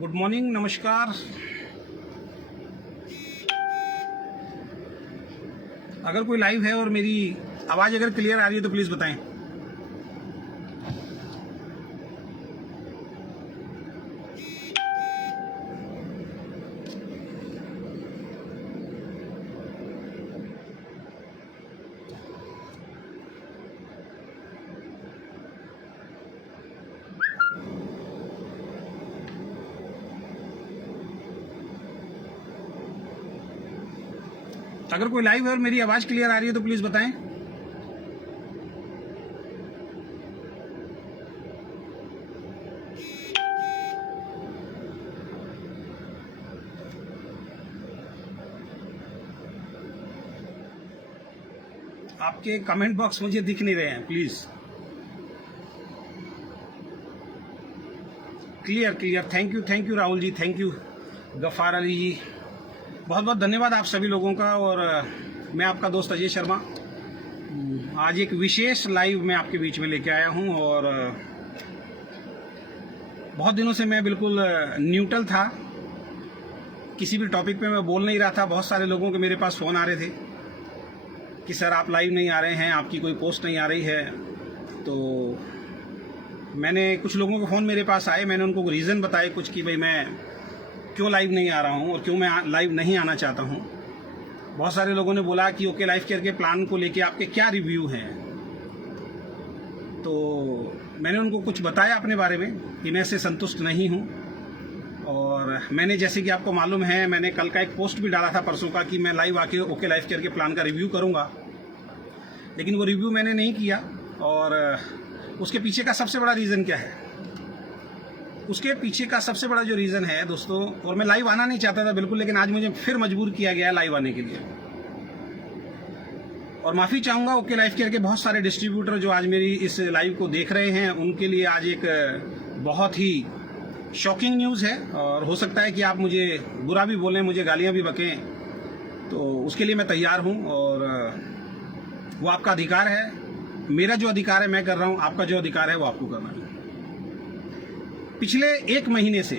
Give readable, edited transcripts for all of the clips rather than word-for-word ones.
Good morning, नमस्कार। अगर कोई लाइव है और मेरी आवाज़ अगर क्लियर आ रही है तो प्लीज़ बताएं। अगर कोई लाइव है और मेरी आवाज़ क्लियर आ रही है तो प्लीज़ बताएं। आपके कमेंट बॉक्स मुझे दिख नहीं रहे हैं, please. Clear. Thank you Rahul ji, thank you Ghaffar Ali ji, बहुत बहुत धन्यवाद आप सभी लोगों का। और मैं आपका दोस्त अजय शर्मा आज एक विशेष लाइव में आपके बीच में लेके आया हूं। और बहुत दिनों से मैं बिल्कुल न्यूट्रल था, किसी भी टॉपिक पे मैं बोल नहीं रहा था। बहुत सारे लोगों के मेरे पास फ़ोन आ रहे थे कि सर आप लाइव नहीं आ रहे हैं, आपकी कोई पोस्ट नहीं आ रही है। तो मैंने कुछ लोगों के फ़ोन मेरे पास आए, मैंने उनको रीज़न बताए कुछ कि भाई मैं क्यों लाइव नहीं आ रहा हूँ और क्यों मैं लाइव नहीं आना चाहता हूँ। बहुत सारे लोगों ने बोला कि ओके लाइफ केयर के प्लान को लेके आपके क्या रिव्यू हैं। तो मैंने उनको कुछ बताया अपने बारे में कि मैं इससे संतुष्ट नहीं हूँ। और मैंने, जैसे कि आपको मालूम है, मैंने कल का एक पोस्ट भी डाला था परसों का कि मैं लाइव आके ओके लाइफ केयर के प्लान का रिव्यू करूँगा, लेकिन वो रिव्यू मैंने नहीं किया। और उसके पीछे का सबसे बड़ा रीज़न क्या है? उसके पीछे का सबसे बड़ा जो रीज़न है दोस्तों, और मैं लाइव आना नहीं चाहता था बिल्कुल, लेकिन आज मुझे फिर मजबूर किया गया लाइव आने के लिए। और माफ़ी चाहूँगा ओके लाइफ केयर के बहुत सारे डिस्ट्रीब्यूटर जो आज मेरी इस लाइव को देख रहे हैं, उनके लिए आज एक बहुत ही शॉकिंग न्यूज़ है। और हो सकता है कि आप मुझे बुरा भी बोलें, मुझे गालियाँ भी बकें, तो उसके लिए मैं तैयार हूँ। और वो आपका अधिकार है, मेरा जो अधिकार है मैं कर रहा हूँ, आपका जो अधिकार है वो आपको करना है। पिछले 1 महीने से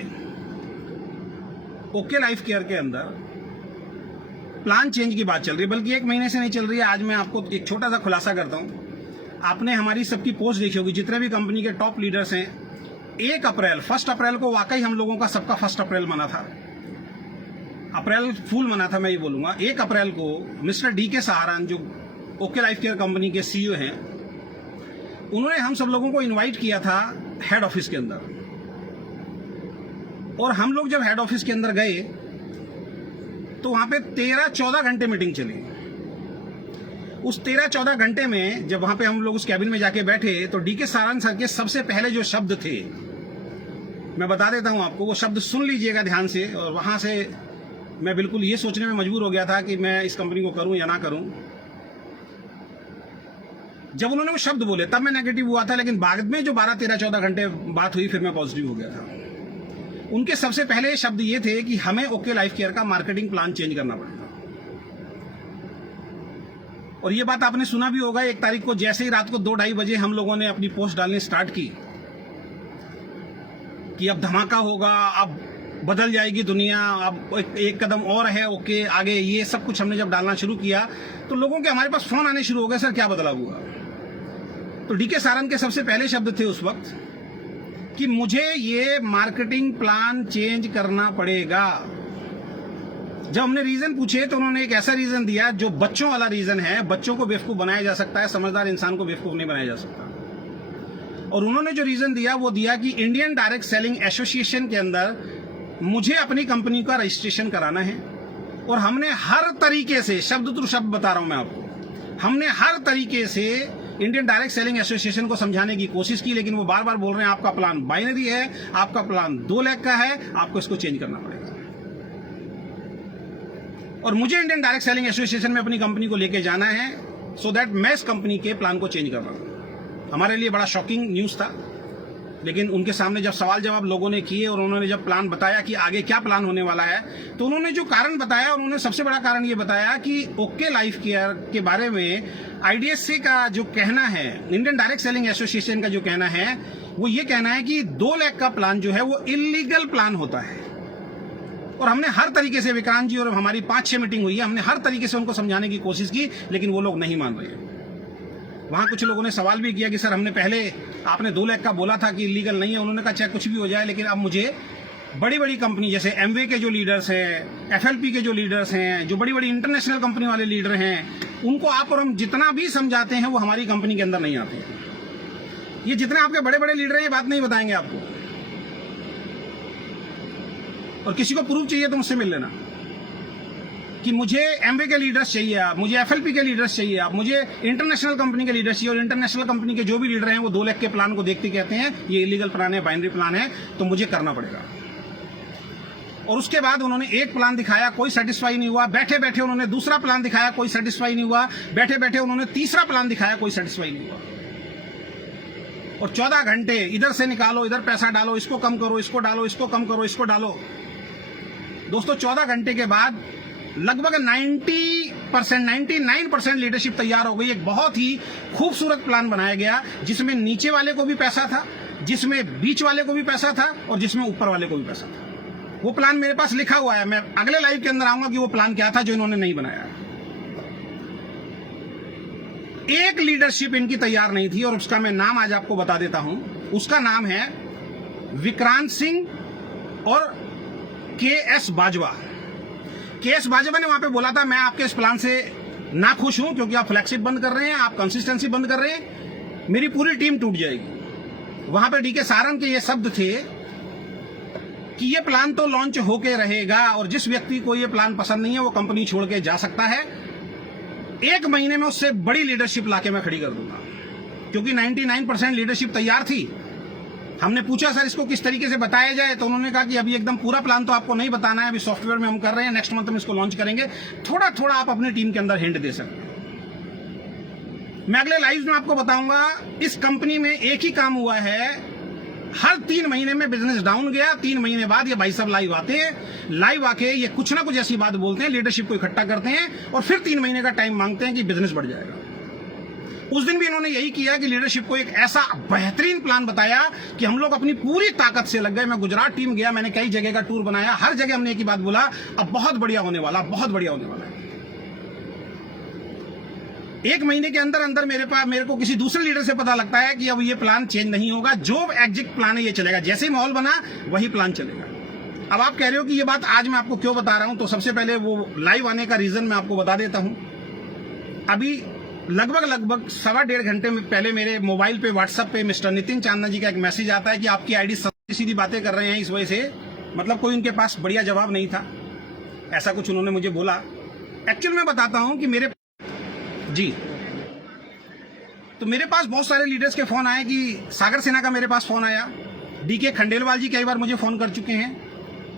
ओके लाइफ केयर के अंदर प्लान चेंज की बात चल रही है, बल्कि 1 महीने से नहीं चल रही है। आज मैं आपको एक छोटा सा खुलासा करता हूं। आपने हमारी सबकी पोस्ट देखी होगी, जितने भी कंपनी के टॉप लीडर्स हैं। 1 अप्रैल को वाकई हम लोगों का सबका 1 अप्रैल मना था, अप्रैल फूल मना था, मैं ये बोलूंगा। 1 अप्रैल को मिस्टर DK सहारन, जो ओके लाइफ केयर कंपनी के CEO हैं, उन्होंने हम सब लोगों को इन्वाइट किया था हेड ऑफिस के अंदर। और हम लोग जब हेड ऑफिस के अंदर गए तो वहां पे 13-14 घंटे मीटिंग चली। उस 13-14 घंटे में जब वहां पे हम लोग उस कैबिन में जाके बैठे तो DK सहारन सर के सबसे पहले जो शब्द थे, मैं बता देता हूं आपको, वो शब्द सुन लीजिएगा ध्यान से। और वहां से मैं बिल्कुल ये सोचने में मजबूर हो गया था कि मैं इस कंपनी को करूं या ना करूं। जब उन्होंने वो शब्द बोले तब मैं नेगेटिव हुआ था, लेकिन बाद में जो 12-13-14 घंटे बात हुई फिर मैं पॉजिटिव हो गया था। उनके सबसे पहले शब्द ये थे कि हमें ओके लाइफ केयर का मार्केटिंग प्लान चेंज करना पड़ेगा। और ये बात आपने सुना भी होगा, 1 तारीख को जैसे ही रात को 2-2:30 बजे हम लोगों ने अपनी पोस्ट डालनी स्टार्ट की कि अब धमाका होगा, अब बदल जाएगी दुनिया, अब एक कदम और है ओके आगे, ये सब कुछ हमने जब डालना शुरू किया तो लोगों के हमारे पास फोन आने शुरू हो गए, सर क्या बदलाव हुआ? तो DK सहारन के सबसे पहले शब्द थे उस वक्त कि मुझे ये मार्केटिंग प्लान चेंज करना पड़ेगा। जब हमने रीजन पूछे तो उन्होंने एक ऐसा रीजन दिया जो बच्चों वाला रीजन है। बच्चों को बेवकूफ बनाया जा सकता है, समझदार इंसान को बेवकूफ नहीं बनाया जा सकता। और उन्होंने जो रीजन दिया वो दिया कि इंडियन डायरेक्ट सेलिंग एसोसिएशन के अंदर मुझे अपनी कंपनी का रजिस्ट्रेशन कराना है। और हमने हर तरीके से, शब्द टू शब्द बता रहा हूं मैं आपको, हमने हर तरीके से इंडियन डायरेक्ट सेलिंग एसोसिएशन को समझाने की कोशिश की, लेकिन वो बार बार बोल रहे हैं आपका प्लान बाइनरी है, आपका प्लान 2 लाख का है, आपको इसको चेंज करना पड़ेगा। और मुझे इंडियन डायरेक्ट सेलिंग एसोसिएशन में अपनी कंपनी को लेके जाना है, सो दैट मैं इस कंपनी के प्लान को चेंज कर रहा हूं। हमारे लिए बड़ा शॉकिंग न्यूज था, लेकिन उनके सामने जब सवाल जवाब लोगों ने किए और उन्होंने जब प्लान बताया कि आगे क्या प्लान होने वाला है, तो उन्होंने जो कारण बताया, उन्होंने सबसे बड़ा कारण ये बताया कि ओके लाइफ केयर के बारे में IDSA का जो कहना है, इंडियन डायरेक्ट सेलिंग एसोसिएशन का जो कहना है वो ये कहना है कि 2 लाख का प्लान जो है वो इलीगल प्लान होता है। और हमने हर तरीके से, विक्रांत जी और हमारी 5-6 मीटिंग हुई है, हमने हर तरीके से उनको समझाने की कोशिश की, लेकिन वो लोग नहीं मान रहे हैं। वहां कुछ लोगों ने सवाल भी किया कि सर हमने पहले आपने 2 लाख का बोला था कि इलीगल नहीं है। उन्होंने कहा चाहे कुछ भी हो जाए, लेकिन अब मुझे बड़ी बड़ी कंपनी जैसे एमवे के जो लीडर्स हैं, एफएलपी के जो लीडर्स हैं, जो बड़ी बड़ी इंटरनेशनल कंपनी वाले लीडर हैं, उनको आप और हम जितना भी समझाते हैं वो हमारी कंपनी के अंदर नहीं आते हैं। ये जितने आपके बड़े बड़े लीडर हैं ये बात नहीं बताएंगे आपको, और किसी को प्रूफ चाहिए तो मुझसे मिल लेना कि मुझे एमवे के लीडर्स चाहिए आप, मुझे एफएलपी के लीडर्स चाहिए आप, मुझे इंटरनेशनल कंपनी के लीडर्स चाहिए। और इंटरनेशनल कंपनी के जो भी लीडर हैं वो 2 लाख के प्लान को देखते कहते हैं ये इलीगल प्लान है, बाइनरी प्लान है, तो मुझे करना पड़ेगा। और उसके बाद उन्होंने एक प्लान दिखाया, कोई सेटिस्फाई नहीं हुआ, बैठे बैठे उन्होंने दूसरा प्लान दिखाया, कोई सेटिस्फाई नहीं हुआ, बैठे बैठे उन्होंने तीसरा प्लान दिखाया, कोई सेटिस्फाई नहीं हुआ। और 14 घंटे इधर से निकालो, इधर पैसा डालो, इसको कम करो, इसको डालो, इसको कम करो, इसको डालो। दोस्तों 14 घंटे के बाद लगभग 90%, 99% लीडरशिप तैयार हो गई। एक बहुत ही खूबसूरत प्लान बनाया गया जिसमें नीचे वाले को भी पैसा था, जिसमें बीच वाले को भी पैसा था, और जिसमें ऊपर वाले को भी पैसा था। वो प्लान मेरे पास लिखा हुआ है, मैं अगले लाइव के अंदर आऊंगा कि वो प्लान क्या था जो इन्होंने नहीं बनाया। एक लीडरशिप इनकी तैयार नहीं थी, और उसका मैं नाम आज आपको बता देता हूं। उसका नाम है विक्रांत सिंह और के.एस. बाजवा। के.एस. बाजवा ने वहां पे बोला था मैं आपके इस प्लान से ना खुश हूं क्योंकि आप फ्लैगशिप बंद कर रहे हैं, आप कंसिस्टेंसी बंद कर रहे हैं, मेरी पूरी टीम टूट जाएगी। वहां पे डी.के. सारंग के ये शब्द थे कि ये प्लान तो लॉन्च होके रहेगा और जिस व्यक्ति को ये प्लान पसंद नहीं है वो कंपनी छोड़ के जा सकता है। 1 महीने में उससे बड़ी लीडरशिप लाके मैं खड़ी कर दूंगा, क्योंकि 99% लीडरशिप तैयार थी। हमने पूछा सर इसको किस तरीके से बताया जाए, तो उन्होंने कहा कि अभी एकदम पूरा प्लान तो आपको नहीं बताना है, अभी सॉफ्टवेयर में हम कर रहे हैं, नेक्स्ट मंथ हम इसको लॉन्च करेंगे, थोड़ा थोड़ा आप अपनी टीम के अंदर हिंट दे सकते हैं। मैं अगले लाइव में आपको बताऊंगा इस कंपनी में एक ही काम हुआ है, हर 3 महीने में बिजनेस डाउन गया, 3 महीने बाद ये भाई साहब लाइव आते हैं, लाइव आके ये कुछ ना कुछ ऐसी बात बोलते हैं, लीडरशिप को इकट्ठा करते हैं और फिर 3 महीने का टाइम मांगते हैं कि बिजनेस बढ़ जाएगा। उस दिन भी इन्होंने यही किया कि लीडरशिप को एक ऐसा बेहतरीन प्लान बताया कि हम लोग अपनी पूरी ताकत से लग गए। मैं गुजरात टीम गया, मैंने कई जगह का टूर बनाया, हर जगह हमने एक ही बात बोला, अब बहुत बढ़िया होने वाला, बहुत बढ़िया होने वाला है। 1 महीने के अंदर अंदर मेरे को किसी दूसरे लीडर से पता लगता है कि अब ये प्लान चेंज नहीं होगा, जो एग्जिट प्लान है ये चलेगा, जैसे ही माहौल बना वही प्लान चलेगा। अब आप कह रहे हो कि ये बात आज मैं आपको क्यों बता रहा हूं, तो सबसे पहले वो लाइव आने का रीजन मैं आपको बता देता हूं। अभी लगभग 1.25 घंटे में पहले मेरे मोबाइल पे व्हाट्सएप पे मिस्टर नितिन चांदना जी का एक मैसेज आता है कि आपकी आईडी सीधी सीधी बातें कर रहे हैं, इस वजह से मतलब कोई उनके पास बढ़िया जवाब नहीं था, ऐसा कुछ उन्होंने मुझे बोला। एक्चुअल में बताता हूं कि मेरे पास बहुत सारे लीडर्स के फोन आए, कि सागर सिन्हा का मेरे पास फोन आया, डी.के. खंडेलवाल जी कई बार मुझे फोन कर चुके हैं,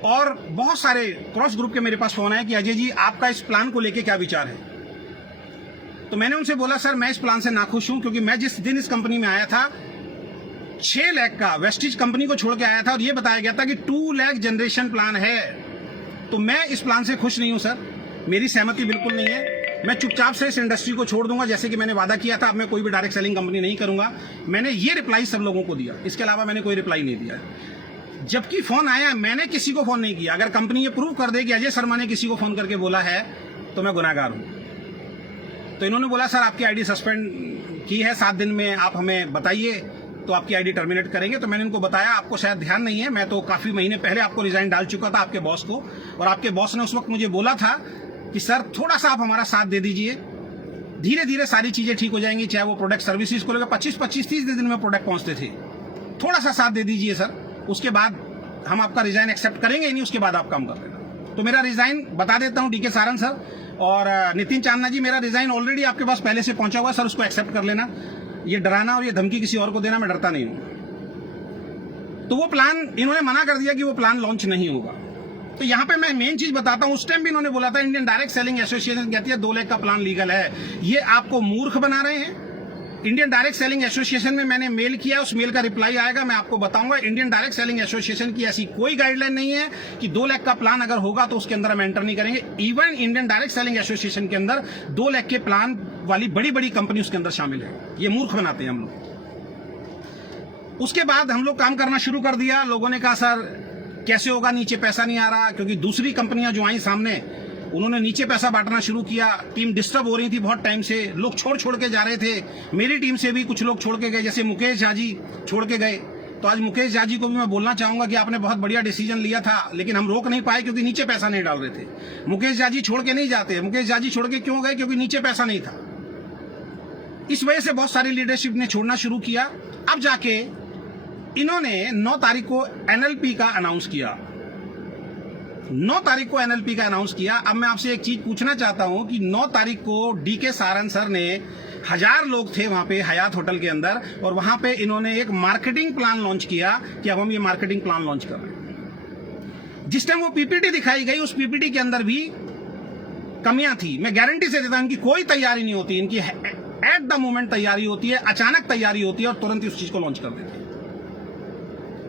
और बहुत सारे क्रॉस ग्रुप के मेरे पास फोन आए कि अजय जी आपका इस प्लान को लेके क्या विचार है। तो मैंने उनसे बोला सर मैं इस प्लान से नाखुश हूं, क्योंकि मैं जिस दिन इस कंपनी में आया था 6 लाख का वेस्टिज कंपनी को छोड़ के आया था और ये बताया गया था कि 2 लाख जनरेशन प्लान है। तो मैं इस प्लान से खुश नहीं हूं सर, मेरी सहमति बिल्कुल नहीं है। मैं चुपचाप से इस इंडस्ट्री को छोड़ दूंगा, जैसे कि मैंने वादा किया था। अब मैं कोई भी डायरेक्ट सेलिंग कंपनी नहीं करूंगा। मैंने ये रिप्लाई सब लोगों को दिया, इसके अलावा मैंने कोई रिप्लाई नहीं दिया। जबकि फोन आया, मैंने किसी को फोन नहीं किया। अगर कंपनी ये प्रूव कर दे कि अजय शर्मा ने किसी को फोन करके बोला है तो मैं गुनाहगार हूं। तो इन्होंने बोला सर आपकी आईडी सस्पेंड की है, 7 दिन में आप हमें बताइए तो आपकी आईडी टर्मिनेट करेंगे। तो मैंने उनको बताया आपको शायद ध्यान नहीं है, मैं तो काफी महीने पहले आपको रिजाइन डाल चुका था आपके बॉस को, और आपके बॉस ने उस वक्त मुझे बोला था कि सर थोड़ा सा आप हमारा साथ दे दीजिए, धीरे धीरे सारी चीजें ठीक हो जाएंगी। चाहे वो प्रोडक्ट सर्विसेज को लेकर 25-30 दिन में प्रोडक्ट पहुंचते थे, थोड़ा सा साथ दे दीजिए सर, उसके बाद हम आपका रिजाइन एक्सेप्ट करेंगे ही नहीं, उसके बाद आप काम कर लेना। तो मेरा रिजाइन बता देता हूं, डी.के. सारंग सर और नितिन चांदना जी, मेरा रिजाइन ऑलरेडी आपके पास पहले से पहुंचा हुआ सर, उसको एक्सेप्ट कर लेना। ये डराना और ये धमकी किसी और को देना मैं डरता नहीं हूं। तो वो प्लान इन्होंने मना कर दिया कि वो प्लान लॉन्च नहीं होगा। तो यहां पे मैं मेन चीज बताता हूं, उस टाइम भी इन्होंने बोला था इंडियन डायरेक्ट सेलिंग एसोसिएशन कहती है 2 लाख का प्लान लीगल है, ये आपको मूर्ख बना रहे हैं। इंडियन डायरेक्ट सेलिंग एसोसिएशन में मैंने मेल किया, उस मेल का रिप्लाई आएगा, मैं आपको बताऊंगा। इंडियन डायरेक्ट सेलिंग एसोसिएशन की ऐसी कोई गाइडलाइन नहीं है कि 2 लाख का प्लान अगर होगा तो उसके अंदर हम एंटर नहीं करेंगे। Even Indian direct selling association के अंदर 2 लाख के प्लान वाली बड़ी बड़ी कंपनी उसके अंदर शामिल है, ये मूर्ख बनाते हैं हम लोग। उसके बाद हम लोग काम करना शुरू कर दिया। लोगों ने कहा सर कैसे होगा, नीचे पैसा नहीं आ रहा, क्योंकि दूसरी कंपनियां जो आई सामने उन्होंने नीचे पैसा बांटना शुरू किया। टीम डिस्टर्ब हो रही थी बहुत टाइम से, लोग छोड़ के जा रहे थे। मेरी टीम से भी कुछ लोग छोड़ के गए, जैसे मुकेश झा जी छोड़ के गए। तो आज मुकेश झा जी को भी मैं बोलना चाहूंगा कि आपने बहुत बढ़िया डिसीजन लिया था, लेकिन हम रोक नहीं पाए क्योंकि नीचे पैसा नहीं डाल रहे थे। मुकेश झा जी छोड़ के नहीं जाते। मुकेश झा जी छोड़ के क्यों गए? क्योंकि नीचे पैसा नहीं था। इस वजह से बहुत सारी लीडरशिप ने छोड़ना शुरू किया। अब जाके इन्होंने 9 तारीख को एनएलपी का अनाउंस किया। 9 तारीख को एनएलपी का अनाउंस किया। अब मैं आपसे एक चीज पूछना चाहता हूं कि 9 तारीख को डीके सारन सर ने, 1000 लोग थे वहां पे हयात होटल के अंदर, और वहां पे इन्होंने एक मार्केटिंग प्लान लॉन्च किया कि अब हम ये मार्केटिंग प्लान लॉन्च कर रहे हैं। जिस टाइम वो पीपीटी दिखाई गई, उस पीपीटी के अंदर भी कमियां थी। मैं गारंटी से देता हूं इनकी कोई तैयारी नहीं होती, इनकी एट द मोमेंट तैयारी होती है, अचानक तैयारी होती है और तुरंत ही उस चीज को लॉन्च कर देते हैं।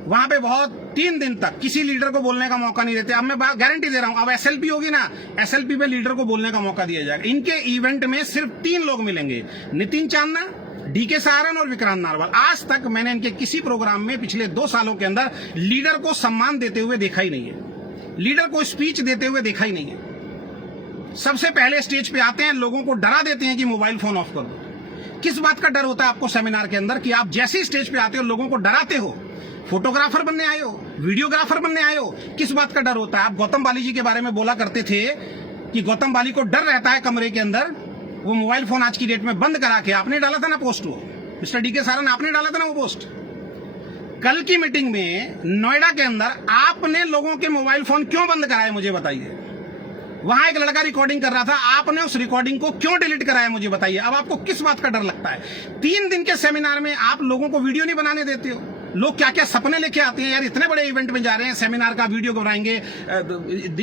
वहां पे बहुत 3 दिन तक किसी लीडर को बोलने का मौका नहीं देते। अब मैं गारंटी दे रहा हूं, अब एसएलपी होगी ना, एसएलपी पे लीडर को बोलने का मौका दिया जाएगा। इनके इवेंट में सिर्फ 3 लोग मिलेंगे, नितिन चांदना, डीके सारन और विक्रांत नारवाल। आज तक मैंने इनके किसी प्रोग्राम में पिछले 2 सालों के अंदर लीडर को सम्मान देते हुए देखा ही नहीं है, लीडर को स्पीच देते हुए देखा ही नहीं है। सबसे पहले स्टेज पे आते हैं, लोगों को डरा देते हैं कि मोबाइल फोन ऑफ कर दो। किस बात का डर होता है आपको सेमिनार के अंदर कि आप जैसे स्टेज पे आते हो लोगों को डराते हो? फोटोग्राफर बनने आए हो, वीडियोग्राफर बनने आए हो, किस बात का डर होता है? आप गौतम बाली जी के बारे में बोला करते थे कि गौतम बाली को डर रहता है कमरे के अंदर, वो मोबाइल फोन आज की डेट में बंद करा के आपने डाला था ना पोस्ट, वो मिस्टर डीके सारन आपने डाला था ना वो पोस्ट। कल की मीटिंग में नोएडा के अंदर आपने लोगों के मोबाइल फोन क्यों बंद कराए, मुझे बताइए। वहां एक लड़का रिकॉर्डिंग कर रहा था, आपने उस रिकॉर्डिंग को क्यों डिलीट कराया, मुझे बताइए। अब आपको किस बात का डर लगता है? 3 दिन के सेमिनार में आप लोगों को वीडियो नहीं बनाने देते हो। लोग क्या क्या सपने लेके आते हैं, यार इतने बड़े इवेंट में जा रहे हैं, सेमिनार का वीडियो बनाएंगे,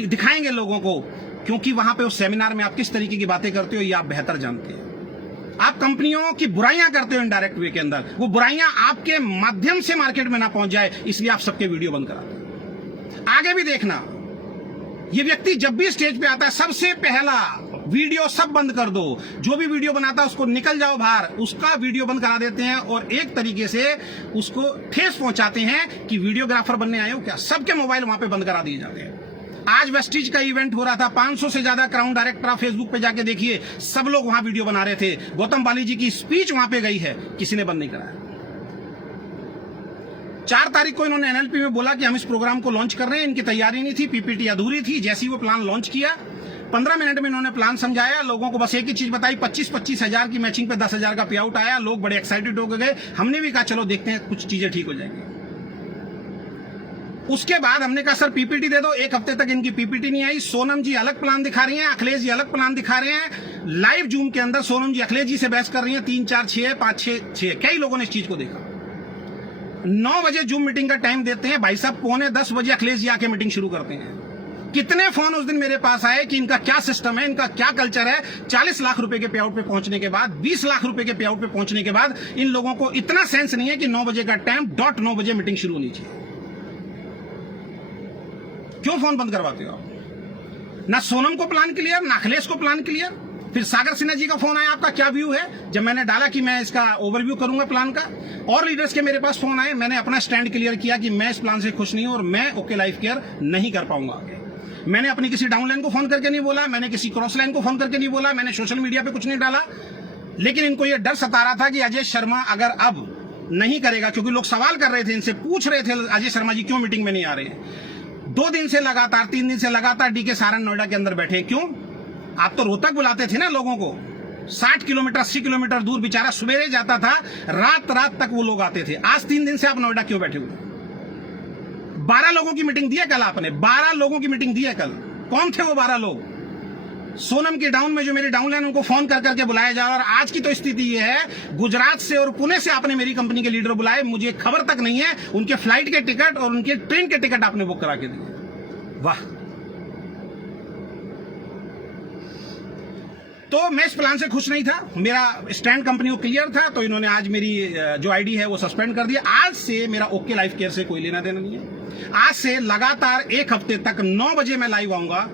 दिखाएंगे लोगों को, क्योंकि वहां पे उस सेमिनार में आप किस तरीके की बातें करते हो ये आप बेहतर जानते हैं। आप कंपनियों की बुराइयां करते हो इनडायरेक्ट वे के अंदर, वो बुराइयां आपके माध्यम से मार्केट में ना पहुंच जाए, इसलिए आप सबके वीडियो बंद कराते हैं। आगे भी देखना, ये व्यक्ति जब भी स्टेज पे आता है सबसे पहला वीडियो सब बंद कर दो, जो भी वीडियो बनाता है उसको निकल जाओ बाहर, उसका वीडियो बंद करा देते हैं और एक तरीके से उसको ठेस पहुंचाते हैं कि वीडियोग्राफर बनने आए हो क्या। सबके मोबाइल वहां पे बंद करा दिए जाते हैं। आज वेस्टिज का इवेंट हो रहा था, 500 से ज्यादा क्राउन डायरेक्टर आप फेसबुक पे जाके देखिए, सब लोग वहां वीडियो बना रहे थे। गौतम बाली जी की स्पीच वहां पे गई है, किसी ने बंद नहीं कराया। 4 तारीख को इन्होंने एनएलपी में बोला कि हम इस प्रोग्राम को लॉन्च कर रहे हैं, इनकी तैयारी नहीं थी, पीपीटी अधूरी थी। जैसे ही वो प्लान लॉन्च किया, 15 मिनट में इन्होंने प्लान समझाया, लोगों को बस एक ही चीज बताई, 25-25 हजार की मैचिंग पे 10,000 का पे आउट आया। लोग बड़े एक्साइटेड हो गए। हमने भी कहा चलो देखते हैं कुछ चीजें ठीक हो जाएंगी। उसके बाद हमने कहा सर पीपीटी दे दो। 1 हफ्ते तक इनकी पीपीटी नहीं आई। सोनम जी अलग प्लान दिखा रही हैं, अखिलेश जी अलग प्लान दिखा रहे हैं। लाइव जूम के अंदर सोनम जी अखिलेश जी से बहस कर रही हैं, 3, 4, 6, 5, 6, कई लोगों ने इस चीज को देखा। 9 बजे जूम मीटिंग का टाइम देते हैं, भाई साहब 9:45 बजे अखिलेश जी आके मीटिंग शुरू करते हैं। कितने फोन उस दिन मेरे पास आए कि इनका क्या सिस्टम है, इनका क्या कल्चर है। 40 लाख रुपए के पे आउट पे पहुंचने के बाद, 20 लाख रुपए के पे आउट पे पहुंचने के बाद इन लोगों को इतना सेंस नहीं है कि 9 बजे का टाइम, डॉट 9 बजे मीटिंग शुरू होनी चाहिए। क्यों फोन बंद करवाते हो आप? ना सोनम को प्लान क्लियर, ना अखिलेश को प्लान क्लियर। फिर सागर सिन्हा जी का फोन आया, आपका क्या व्यू है? जब मैंने डाला कि मैं इसका ओवरव्यू करूंगा प्लान का, और लीडर्स के मेरे पास फोन आए, मैंने अपना स्टैंड क्लियर किया कि मैं इस प्लान से खुश नहीं हूं और मैं ओके लाइफ केयर नहीं कर पाऊंगा आगे। मैंने अपनी किसी डाउनलाइन को फोन करके नहीं बोला, मैंने किसी क्रॉस लाइन को फोन करके नहीं बोला, मैंने सोशल मीडिया पे कुछ नहीं डाला। लेकिन इनको यह डर सता रहा था कि अजय शर्मा अगर अब नहीं करेगा, क्योंकि लोग सवाल कर रहे थे, इनसे पूछ रहे थे अजय शर्मा जी क्यों मीटिंग में नहीं आ रहे हैं। 2 दिन से लगातार, 3 दिन से लगातार डीके सारन नोएडा के अंदर बैठे। क्यों? आप तो रोहतक बुलाते थे ना लोगों को, 60 किलोमीटर 80 किलोमीटर दूर बेचारा सवेरे जाता था, रात तक वो लोग आते थे। आज 3 दिन से आप नोएडा क्यों बैठे हुए? 12 लोगों की मीटिंग दी है कल आपने, 12 लोगों की मीटिंग दी है कल। कौन थे वो 12 लोग? सोनम की डाउन में जो मेरी डाउनलाइन उनको फोन कर करके बुलाया जा रहा। और आज की तो स्थिति ये है, गुजरात से और पुणे से आपने मेरी कंपनी के लीडर बुलाए, मुझे खबर तक नहीं है उनके फ्लाइट के टिकट और उनके ट्रेन के टिकट आपने बुक करा के दिए। वाह! तो मैं इस प्लान से खुश नहीं था, मेरा स्टैंड कंपनी को क्लियर था, तो इन्होंने आज मेरी जो आईडी है वो सस्पेंड कर दिया। आज से मेरा ओके लाइफ केयर से कोई लेना देना नहीं है। आज से लगातार 1 हफ्ते तक 9 बजे मैं लाइव आऊंगा,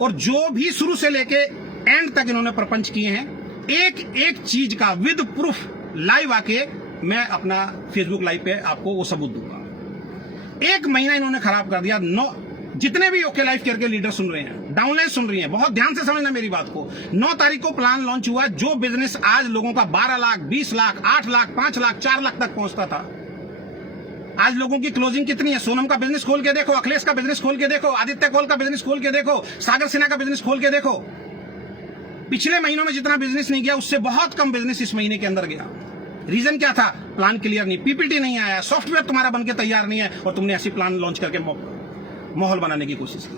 और जो भी शुरू से लेके एंड तक इन्होंने प्रपंच किए हैं, एक एक चीज का विद प्रूफ लाइव आके मैं अपना फेसबुक लाइव पे आपको वो सबूत दूंगा। 1 महीना इन्होंने खराब कर दिया। जितने भी ओके लाइफ करके लीडर सुन रहे हैं, डाउनलाइन सुन रही हैं, बहुत ध्यान से समझना मेरी बात को। 9 तारीख को प्लान लॉन्च हुआ। जो बिजनेस आज लोगों का 12 लाख, 20 लाख, 8 लाख, 5 लाख, 4 लाख तक पहुंचता था, आज लोगों की क्लोजिंग कितनी है? सोनम का बिजनेस खोल के देखो, अखिलेश का बिजनेस खोल के देखो, आदित्य कोल का बिजनेस खोल के देखो, सागर सिन्हा का बिजनेस खोल के देखो। पिछले महीनों में जितना बिजनेस नहीं गया उससे बहुत कम बिजनेस इस महीने के अंदर गया। रीजन क्या था? प्लान क्लियर नहीं, पीपीटी नहीं आया, सॉफ्टवेयर तुम्हारा बनके तैयार नहीं है और तुमने ऐसी प्लान लॉन्च करके माहौल बनाने की कोशिश की।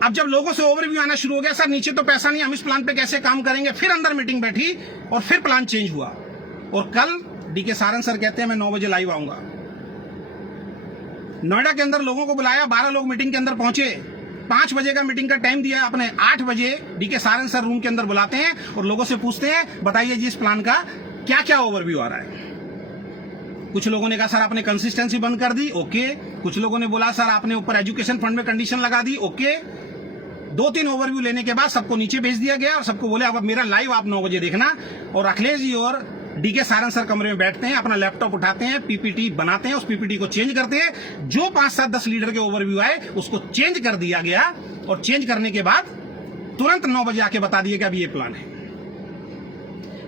अब जब लोगों से ओवरव्यू आना शुरू हो गया, सर नीचे तो पैसा नहीं, हम इस प्लान पे कैसे काम करेंगे, फिर अंदर मीटिंग बैठी और फिर प्लान चेंज हुआ। और कल डीके सारंग सर कहते हैं मैं 9 बजे लाइव आऊंगा। नोएडा के अंदर लोगों को बुलाया, 12 लोग मीटिंग के अंदर पहुंचे। 5 बजे का मीटिंग का टाइम दिया आपने, 8 बजे डीके सारंग सर रूम के अंदर बुलाते हैं और लोगों से पूछते हैं बताइए जी इस प्लान का क्या क्या ओवरव्यू आ रहा है। कुछ लोगों ने कहा सर आपने कंसिस्टेंसी बंद कर दी, ओके। कुछ लोगों ने बोला सर आपने ऊपर एजुकेशन फंड में कंडीशन लगा दी, ओके। 2-3 ओवरव्यू लेने के बाद सबको नीचे भेज दिया गया और सबको बोले अब मेरा लाइव आप 9 बजे देखना। और अखिलेश जी और डीके सारंग सर कमरे में बैठते हैं, अपना लैपटॉप उठाते हैं, पीपीटी बनाते हैं, उस पीपीटी को चेंज करते हैं। जो 5, 7, 10 लीडर के ओवरव्यू आए उसको चेंज कर दिया गया और चेंज करने के बाद तुरंत 9 बजे आके बता दिए कि अब ये प्लान है।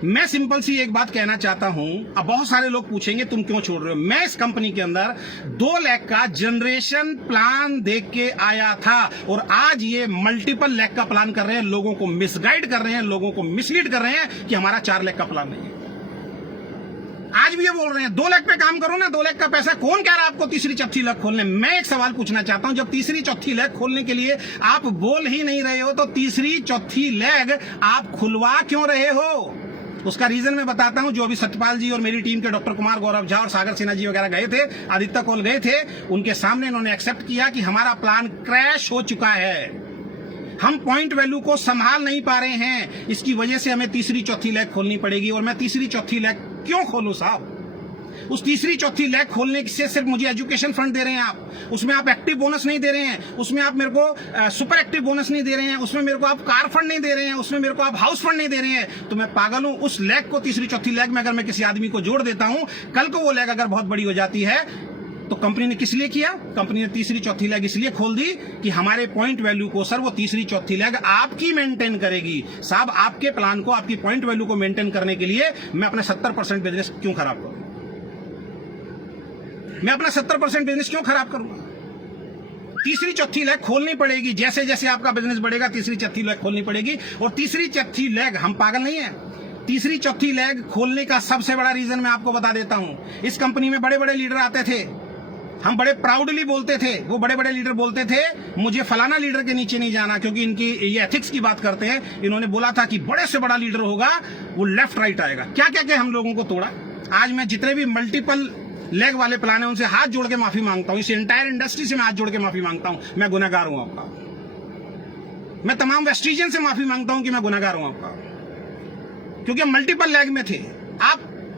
मैं सिंपल सी एक बात कहना चाहता हूं। अब बहुत सारे लोग पूछेंगे तुम क्यों छोड़ रहे हो। मैं इस कंपनी के अंदर 2 लाख का जनरेशन प्लान देख के आया था और आज ये मल्टीपल लाख का प्लान कर रहे हैं, लोगों को मिसगाइड कर रहे हैं, लोगों को मिसलीड कर रहे हैं कि हमारा 4 लाख का प्लान नहीं है। आज भी ये बोल रहे हैं 2 लाख पे काम करो ना, 2 लाख का पैसा। कौन कह रहा है आपको तीसरी चौथी लाख खोलने? मैं एक सवाल पूछना चाहता हूं, जब तीसरी चौथी लाख खोलने के लिए आप बोल ही नहीं रहे हो तो तीसरी चौथी लाख आप खुलवा क्यों रहे हो? उसका रीजन मैं बताता हूं। जो अभी सत्यपाल जी और मेरी टीम के डॉक्टर कुमार, गौरव झा और सागर सिन्हा जी वगैरह गए थे, आदित्य कोल गए थे, उनके सामने इन्होंने एक्सेप्ट किया कि हमारा प्लान क्रैश हो चुका है, हम पॉइंट वैल्यू को संभाल नहीं पा रहे हैं, इसकी वजह से हमें तीसरी चौथी लाख खोलनी पड़ेगी। और मैं तीसरी चौथी लाख क्यों खोलूं साहब? उस तीसरी चौथी लाख खोलने से सिर्फ मुझे एजुकेशन फंड दे रहे हैं आप, उसमें आप एक्टिव बोनस नहीं दे रहे हैं, उसमें आप मेरे को सुपर एक्टिव बोनस नहीं दे रहे हैं, उसमें मेरे को आप कार फंड नहीं दे रहे हैं, उसमें मेरे को आप हाउस फंड नहीं दे रहे हैं। तो मैं पागल हूं? उस लाख को तीसरी चौथी लाख में अगर मैं किसी आदमी को जोड़ देता हूं, कल को वो लाख अगर बहुत बड़ी हो जाती है तो कंपनी ने किस लिए किया? कंपनी ने तीसरी चौथी लाख इसलिए खोल दी कि हमारे पॉइंट वैल्यू को, सर वो तीसरी चौथी लाख आपकी मेंटेन करेगी। साहब आपके प्लान को, आपकी पॉइंट वैल्यू को मेंटेन करने के लिए मैं अपना 70% बिजनेस क्यों खराब करूं? मैं अपना 70% बिजनेस क्यों खराब करूंगा? तीसरी चौथी लाख खोलनी पड़ेगी। जैसे जैसे आपका बिजनेस बढ़ेगा तीसरी चौथी लाख खोलनी पड़ेगी। और तीसरी चौथी लाख, हम पागल नहीं है, तीसरी चौथी लाख खोलने का सबसे बड़ा रीजन मैं आपको बता देता हूं। इस कंपनी में बड़े बड़े लीडर आते थे, हम बड़े प्राउडली बोलते थे, वो बड़े बड़े लीडर बोलते थे मुझे फलाना लीडर के नीचे नहीं जाना, क्योंकि इनकी ये एथिक्स की बात करते हैं। इन्होंने बोला था कि बड़े से बड़ा लीडर होगा वो लेफ्ट राइट आएगा। क्या क्या क्या हम लोगों को तोड़ा। आज मैं जितने भी मल्टीपल लेग वाले प्लान है उनसे हाथ जोड़ के माफी मांगता हूं। इस एंटायर इंडस्ट्री से मैं हाथ जोड़ के माफी मांगता हूं, मैं गुनहगार हूं आपका। मैं तमाम वेस्टिजियन से माफी मांगता हूं कि मैं गुनहगार हूं आपका, क्योंकि हम मल्टीपल लेग में थे।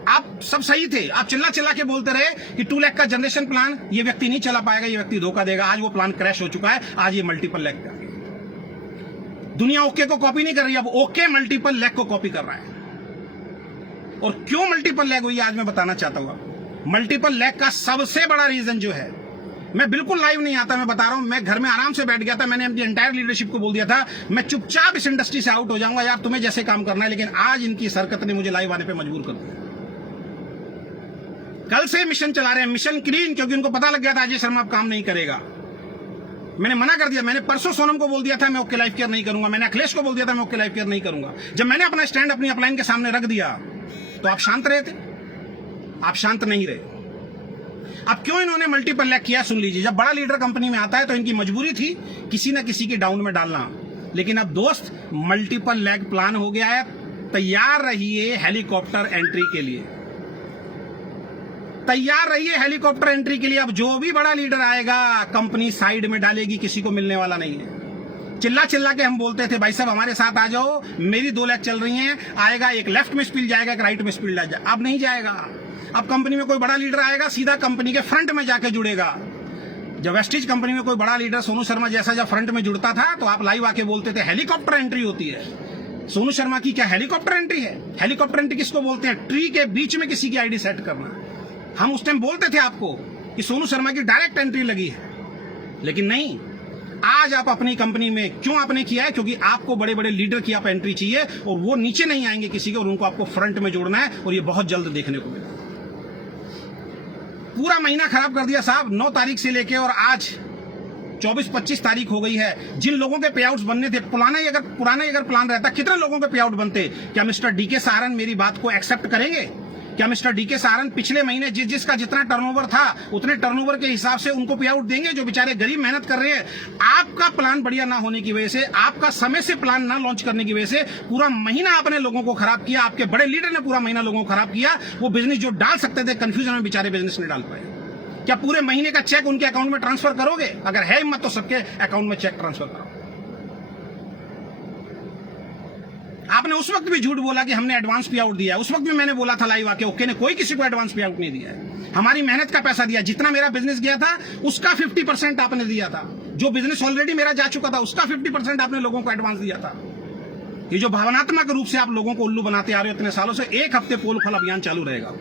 आप सब सही थे, आप चिल्ला चिल्ला के बोलते रहे कि 2 लाख का जनरेशन प्लान ये व्यक्ति नहीं चला पाएगा, ये व्यक्ति धोखा देगा। आज वो प्लान क्रैश हो चुका है, आज ये मल्टीपल लेग का। दुनिया ओके को कॉपी नहीं कर रही, अब ओके मल्टीपल लेग को कॉपी कर रहा है। और क्यों मल्टीपल लेग हुई आज मैं बताना चाहता हूं। मल्टीपल लेग का सबसे बड़ा रीजन जो है, मैं बिल्कुल लाइव नहीं आता, मैं बता रहा हूं, मैं घर में आराम से बैठ गया था। मैंने अपनी एंटायर लीडरशिप को बोल दिया था मैं चुपचाप इस इंडस्ट्री से आउट हो जाऊंगा, यार तुम्हें जैसे काम करना है। लेकिन आज इनकी सरकत ने मुझे लाइव आने पे मजबूर कर दिया। कल से मिशन चला रहे हैं, मिशन क्लीन, क्योंकि उनको पता लग गया था अजय शर्मा अब काम नहीं करेगा। मैंने मना कर दिया। मैंने परसों सोनम को बोल दिया था मैं ओके लाइफ केयर नहीं करूंगा, मैंने अखिलेश को बोल दिया था मैं ओके लाइफ केयर नहीं करूंगा। जब मैंने अपना स्टैंड अपनी अपलाइन के सामने रख दिया तो आप शांत रहे थे, आप शांत नहीं रहे। अब क्यों इन्होंने मल्टीपल लैग किया सुन लीजिए। जब बड़ा लीडर कंपनी में आता है तो इनकी मजबूरी थी किसी ना किसी की डाउन में डालना। लेकिन अब दोस्त मल्टीपल लैग प्लान हो गया है, तैयार रहिए हेलीकॉप्टर एंट्री के लिए, तैयार रहिए हेलीकॉप्टर एंट्री के लिए। अब जो भी बड़ा लीडर आएगा कंपनी साइड में डालेगी, किसी को मिलने वाला नहीं है। चिल्ला चिल्ला के हम बोलते थे भाई साहब हमारे साथ आ जाओ, मेरी 2 लाख चल रही हैं, आएगा एक लेफ्ट में स्पिल जाएगा, एक राइट में स्पिल जाएगा। अब नहीं जाएगा। अब कंपनी में कोई बड़ा लीडर आएगा सीधा कंपनी के फ्रंट में जाके जुड़ेगा। जब वेस्टिज कंपनी में कोई बड़ा लीडर सोनू शर्मा जैसा जब फ्रंट में जुड़ता था तो आप लाइव आके बोलते थे हेलीकॉप्टर एंट्री होती है। सोनू शर्मा की क्या हेलीकॉप्टर एंट्री है? हेलीकॉप्टर एंट्री किसको बोलते हैं? ट्री के बीच में किसी की आईडी सेट करना। हम उस टाइम बोलते थे आपको कि सोनू शर्मा की डायरेक्ट एंट्री लगी है, लेकिन नहीं। आज आप अपनी कंपनी में क्यों आपने किया है? क्योंकि आपको बड़े बड़े लीडर की आप एंट्री चाहिए और वो नीचे नहीं आएंगे किसी के, और उनको आपको फ्रंट में जोड़ना है, और ये बहुत जल्द देखने को मिलेगा। पूरा महीना खराब कर दिया साहब। 9 तारीख से लेके और आज 24-25 तारीख हो गई है। जिन लोगों के पे आउट्स बनने थे, पुराना ही अगर प्लान रहता, कितने लोगों के पे आउट बनते? क्या मिस्टर डीके सहारन मेरी बात को एक्सेप्ट करेंगे? क्या मिस्टर डीके सहारन पिछले महीने जिसका जितना टर्नओवर था उतने टर्नओवर के हिसाब से उनको पे आउट देंगे, जो बेचारे गरीब मेहनत कर रहे हैं? आपका प्लान बढ़िया ना होने की वजह से, आपका समय से प्लान ना लॉन्च करने की वजह से पूरा महीना आपने लोगों को खराब किया। आपके बड़े लीडर ने पूरा महीना लोगों को खराब किया। वो बिजनेस जो डाल सकते थे कंफ्यूजन में, बेचारे बिजनेस नहीं डाल पाए। क्या पूरे महीने का चेक उनके अकाउंट में ट्रांसफर करोगे? अगर है हिम्मत तो सबके अकाउंट में चेक ट्रांसफर करो। आपने उस वक्त भी झूठ बोला कि हमने एडवांस पे आउट दिया है। उस वक्त भी मैंने बोला था लाइव आके, ओके ने कोई किसी को एडवांस पे आउट नहीं दिया है। हमारी मेहनत का पैसा दिया। जितना मेरा बिजनेस गया था उसका 50% आपने दिया था। जो बिजनेस ऑलरेडी मेरा जा चुका था उसका 50% आपने लोगों को एडवांस दिया था। ये जो भावनात्मक रूप से आप लोगों को उल्लू बनाते आ रहे हो इतने सालों से, 1 हफ्ते पोल खोल अभियान चालू रहेगा।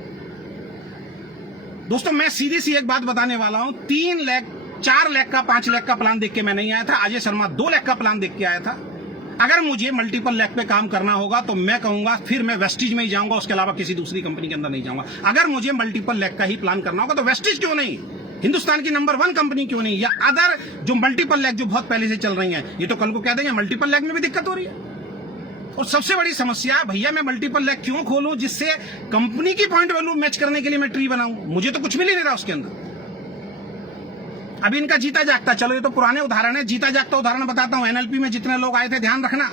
दोस्तों, मैं सीधी सी एक बात बताने वाला हूं। 3 लाख, 4 लाख का, 5 लाख का प्लान देख के मैं नहीं आया था। अजय शर्मा 2 लाख का प्लान देख के आया था। अगर मुझे मल्टीपल लाख पे काम करना होगा तो मैं कहूंगा फिर मैं वेस्टिज में ही जाऊंगा, उसके अलावा किसी दूसरी कंपनी के अंदर नहीं जाऊंगा। अगर मुझे मल्टीपल लाख का ही प्लान करना होगा तो वेस्टिज क्यों नहीं, हिंदुस्तान की नंबर 1 कंपनी क्यों नहीं, या अदर जो मल्टीपल लाख जो बहुत पहले से चल रही हैं। ये तो कल को कह देंगे मल्टीपल लाख में भी दिक्कत हो रही है। और सबसे बड़ी समस्या, भैया मैं मल्टीपल लाख क्यों खोलूं जिससे कंपनी की पॉइंट वैल्यू मैच करने के लिए मैं ट्री बनाऊं? मुझे तो कुछ मिल ही नहीं रहा उसके अंदर। अभी इनका जीता जागता, चलो ये तो पुराने उदाहरण है, जीता जागता उदाहरण बताता हूं। एनएलपी में जितने लोग आए थे, ध्यान रखना,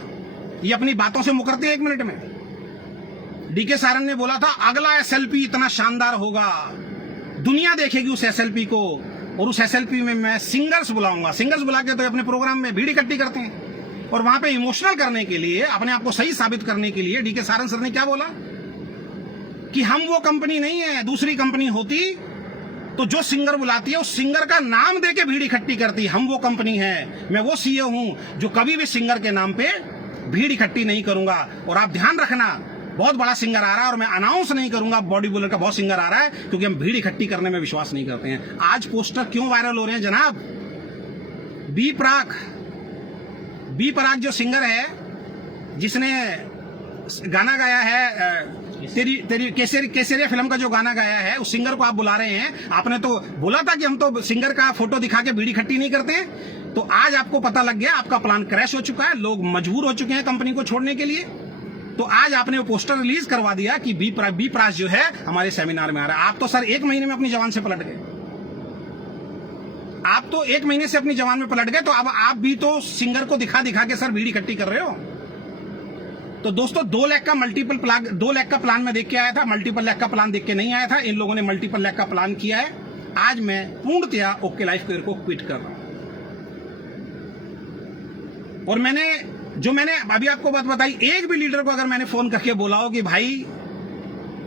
ये अपनी बातों से मुकरते हैं 1 मिनट में। डीके सहारन ने बोला था अगला एसएलपी इतना शानदार होगा, दुनिया देखेगी उस एसएलपी को, और उस एसएलपी में मैं सिंगर्स बुलाऊंगा। सिंगर्स बुला के तो अपने प्रोग्राम में भीड़ इकट्ठी करते हैं, और वहां पे इमोशनल करने के लिए, अपने आप को सही साबित करने के लिए डीके सहारन सर ने क्या बोला कि हम वो कंपनी नहीं है, दूसरी कंपनी होती तो जो सिंगर बुलाती है उस सिंगर का नाम देके भीड़ इकट्ठी करती। हम वो कंपनी है, मैं वो सीईओ हूं जो कभी भी सिंगर के नाम पे भीड़ इकट्ठी नहीं करूंगा। और आप ध्यान रखना, बहुत बड़ा सिंगर आ रहा है और मैं अनाउंस नहीं करूंगा बॉडी बिल्डर का बहुत सिंगर आ रहा है, क्योंकि हम भीड़ इकट्ठी करने में विश्वास नहीं करते हैं। आज पोस्टर क्यों वायरल हो रहे हैं जनाब? बी प्राक जो सिंगर है, जिसने गाना गाया है तेरी केसरिया फिल्म का जो गाना गाया है, उस सिंगर को आप बुला रहे हैं। आपने तो बोला था कि हम तो सिंगर का फोटो दिखा के भीड़ इकट्ठी नहीं करते हैं। तो आज आपको पता लग गया, आपका प्लान क्रैश हो चुका है, लोग मजबूर हो चुके हैं कंपनी को छोड़ने के लिए। तो आज आपने वो पोस्टर रिलीज करवा दिया कि बी प्राक जो है हमारे सेमिनार में आ रहा है। आप तो सर 1 महीने में अपनी जवान से पलट गए। आप तो 1 महीने से अपनी जवान में पलट गए। तो अब आप भी तो सिंगर को दिखा के सर भीड़ इकट्ठी कर रहे हो। तो दोस्तों 2 लाख का प्लान 2 लाख का प्लान में देख के आया था, मल्टीपल लाख का प्लान देख के नहीं आया था। इन लोगों ने मल्टीपल लाख का प्लान किया है। आज मैं पूर्णतया ओके लाइफ करियर को क्विट कर रहा हूं। और मैंने अभी आपको बात बताई, एक भी लीडर को अगर मैंने फोन करके बोला हो कि भाई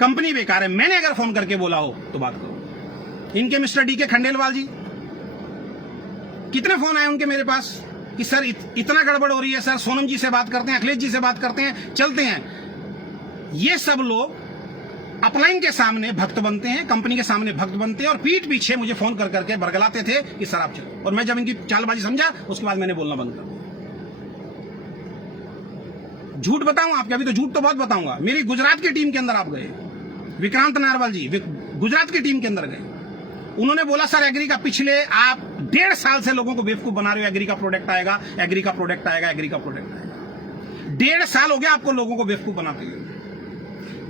कंपनी बेकार है, मैंने अगर फोन करके बोला हो तो बात करो। इनके मिस्टर डीके खंडेलवाल जी, कितने फोन आए उनके मेरे पास कि सर इतना गड़बड़ हो रही है, सर सोनम जी से बात करते हैं, अखिलेश जी से बात करते हैं, चलते हैं। ये सब लोग अपलाइन के सामने भक्त बनते हैं, कंपनी के सामने भक्त बनते हैं, और पीठ पीछे मुझे फोन कर करके बरगलाते थे कि सर आप चलो। और मैं जब इनकी चालबाजी समझा, उसके बाद मैंने बोलना बंद कर दिया। झूठ बताऊं आपके? अभी तो झूठ तो बहुत बताऊंगा। मेरी गुजरात की टीम के अंदर आप गए, विक्रांत नारवाल जी गुजरात की टीम के अंदर गए। उन्होंने बोला सर एग्री का पिछले आप 1.5 साल से लोगों को बेवकूफ बना रहे हो, एग्री का प्रोडक्ट आएगा, एग्री का प्रोडक्ट आएगा, एग्री का प्रोडक्ट आएगा। 1.5 साल हो गया आपको लोगों को बेवकूफ बनाते हुए।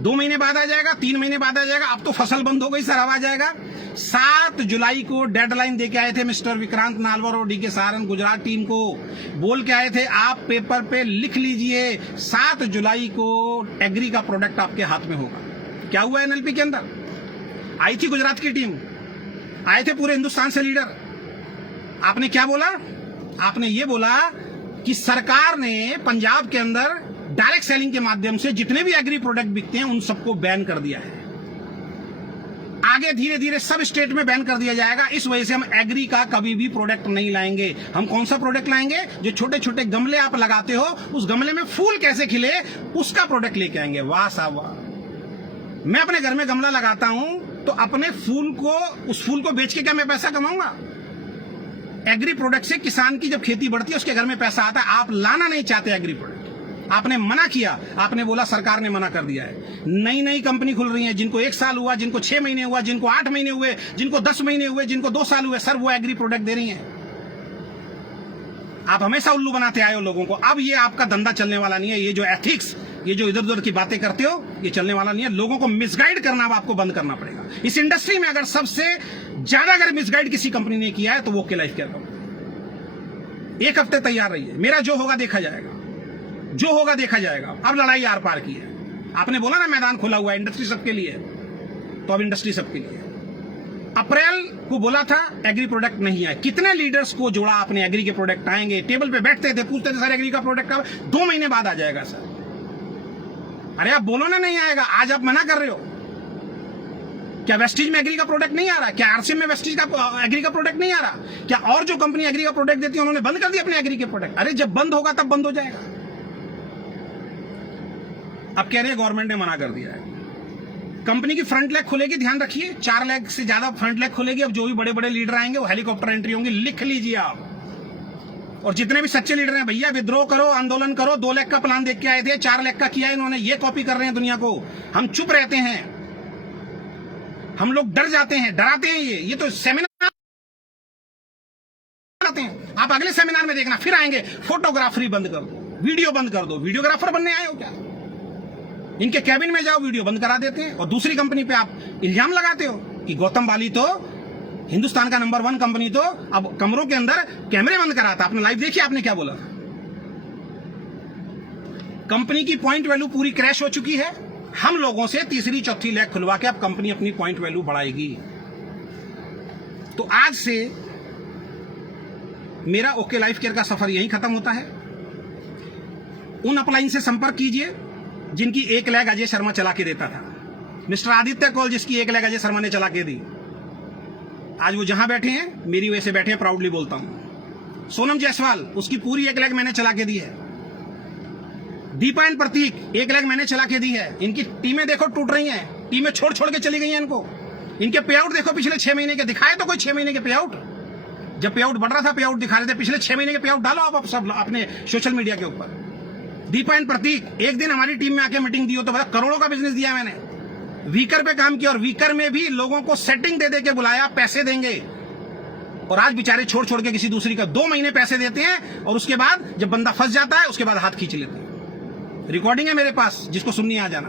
2 महीने बाद आ जाएगा, 3 महीने बाद आ जाएगा। अब तो फसल बंद हो गई सर, अब आ जाएगा। 7 जुलाई को डेडलाइन दे के आए थे मिस्टर विक्रांत नालवर और डीके सहारन गुजरात टीम को, बोल के आए थे आप पेपर पे लिख लीजिए 7 जुलाई को एग्री का प्रोडक्ट आपके हाथ में होगा। क्या हुआ? एनएलपी के अंदर आई थी गुजरात की टीम, आए थे पूरे हिंदुस्तान से लीडर। आपने क्या बोला? आपने ये बोला कि सरकार ने पंजाब के अंदर डायरेक्ट सेलिंग के माध्यम से जितने भी एग्री प्रोडक्ट बिकते हैं उन सबको बैन कर दिया है। आगे धीरे धीरे सब स्टेट में बैन कर दिया जाएगा। इस वजह से हम एग्री का कभी भी प्रोडक्ट नहीं लाएंगे। हम कौन सा प्रोडक्ट लाएंगे? जो छोटे छोटे गमले आप लगाते हो, उस गमले में फूल कैसे खिले, उसका प्रोडक्ट लेके आएंगे। वाह साहब वाह। मैं अपने घर में गमला लगाता हूं तो अपने फूल को, उस फूल को बेच के क्या मैं पैसा कमाऊंगा? एग्री प्रोडक्ट से किसान की जब खेती बढ़ती है उसके घर में पैसा आता है। आप लाना नहीं चाहते एग्री प्रोडक्ट, आपने मना किया, आपने बोला सरकार ने मना कर दिया है। नई नई कंपनी खुल रही है, जिनको 1 साल हुआ, जिनको 6 महीने हुआ, जिनको 8 महीने हुए, जिनको 10 महीने हुए, जिनको 2 साल हुए, सर वो एग्री प्रोडक्ट दे रही हैं। आप हमेशा उल्लू बनाते आए हो लोगों को। अब ये आपका धंधा चलने वाला नहीं है। ये जो एथिक्स, ये जो इधर उधर की बातें करते हो, ये चलने वाला नहीं है। लोगों को मिसगाइड करना अब आपको बंद करना पड़ेगा। इस इंडस्ट्री में अगर सबसे ज्यादा अगर मिसगाइड किसी कंपनी ने किया है तो वो ओके लाइफ केयर कंपनी। 1 हफ्ते तैयार रहिए, मेरा जो होगा देखा जाएगा, जो होगा देखा जाएगा। अब लड़ाई आर पार की है। आपने बोला ना मैदान खुला हुआ है, इंडस्ट्री सबके लिए, तो अब इंडस्ट्री सबके लिए। अप्रैल को बोला था एग्री प्रोडक्ट नहीं आए। कितने लीडर्स को जोड़ा आपने? एग्री के प्रोडक्ट आएंगे, टेबल पे बैठते थे, पूछते थे सर एग्री का प्रोडक्ट कब? 2 महीने बाद आ जाएगा सर। अरे आप बोलो ना नहीं आएगा, आज आप मना कर रहे हो। क्या वेस्टीज में एग्री का प्रोडक्ट नहीं आ रहा? क्या आरसीएम में वेस्टीज का एग्री का प्रोडक्ट नहीं आ रहा? क्या और जो कंपनी एग्री का प्रोडक्ट देती है उन्होंने बंद कर दिया अपने एग्री के प्रोडक्ट? अरे जब बंद होगा तब बंद हो जाएगा। अब कह रहे हैं गवर्नमेंट ने मना कर दिया है। कंपनी की फ्रंट लेग खुलेगी, ध्यान रखिए, 4 लेग से ज्यादा फ्रंट लेग खुलेगी। अब जो भी बड़े बड़े लीडर आएंगे वो हेलीकॉप्टर एंट्री होंगी, लिख लीजिए आप। और जितने भी सच्चे लीडर हैं, भैया विद्रोह करो, आंदोलन करो। 2 लेग का प्लान देख के आए थे, 4 लेग का किया इन्होंने। ये कॉपी कर रहे हैं दुनिया को। हम चुप रहते हैं, हम लोग डर जाते हैं, डराते हैं। ये तो सेमिनार आते हैं। आप अगले सेमिनार में देखना फिर आएंगे, फोटोग्राफरी बंद कर दो, वीडियो बंद कर दो। वीडियोग्राफर बनने आए हो क्या? इनके कैबिन में जाओ, वीडियो बंद करा देते हैं। और दूसरी कंपनी पे आप इल्जाम लगाते हो कि गौतम बाली तो हिंदुस्तान का नंबर 1 कंपनी तो अब कमरों के अंदर कैमरे बंद कराता। आपने लाइव देखिए, आपने क्या बोला? कंपनी की पॉइंट वैल्यू पूरी क्रैश हो चुकी है। हम लोगों से तीसरी चौथी लेग खुलवा के अब कंपनी अपनी पॉइंट वैल्यू बढ़ाएगी। तो आज से मेरा ओके लाइफ केयर का सफर यहीं खत्म होता है। उन अपलाइन से संपर्क कीजिए जिनकी 1 लेग अजय शर्मा चला के देता था। मिस्टर आदित्य कौल जिसकी 1 लेग अजय शर्मा ने चला के दी, आज वो जहां बैठे हैं मेरी वजह से बैठे हैं, प्राउडली बोलता हूं। सोनम जायसवाल, उसकी पूरी 1 लेग मैंने चला के दी है। दीपा एंड प्रतीक 1 लेग मैंने चला के दी है। इनकी टीमें देखो टूट रही हैं, टीमें छोड़ छोड़ के चली गई हैं इनको। इनके पे आउट देखो पिछले 6 महीने के, दिखाए तो कोई 6 महीने के पे आउट? जब पे आउट बढ़ रहा था पे आउट दिखा रहे थे। पिछले 6 महीने के पे आउट डालो आप सब अपने सोशल मीडिया के ऊपर। दीपा एंड प्रतीक, एक दिन हमारी टीम में आके मीटिंग दी हो तो बता, करोड़ों का बिजनेस दिया मैंने। वीकर पे काम किया और वीकर में भी लोगों को सेटिंग दे दे के बुलाया, पैसे देंगे। और आज बेचारे छोड़ छोड़ के किसी दूसरी का 2 महीने पैसे देते हैं और उसके बाद जब बंदा फंस जाता है उसके बाद हाथ खींच लेते हैं। रिकॉर्डिंग है मेरे पास, जिसको सुननी आ जाना।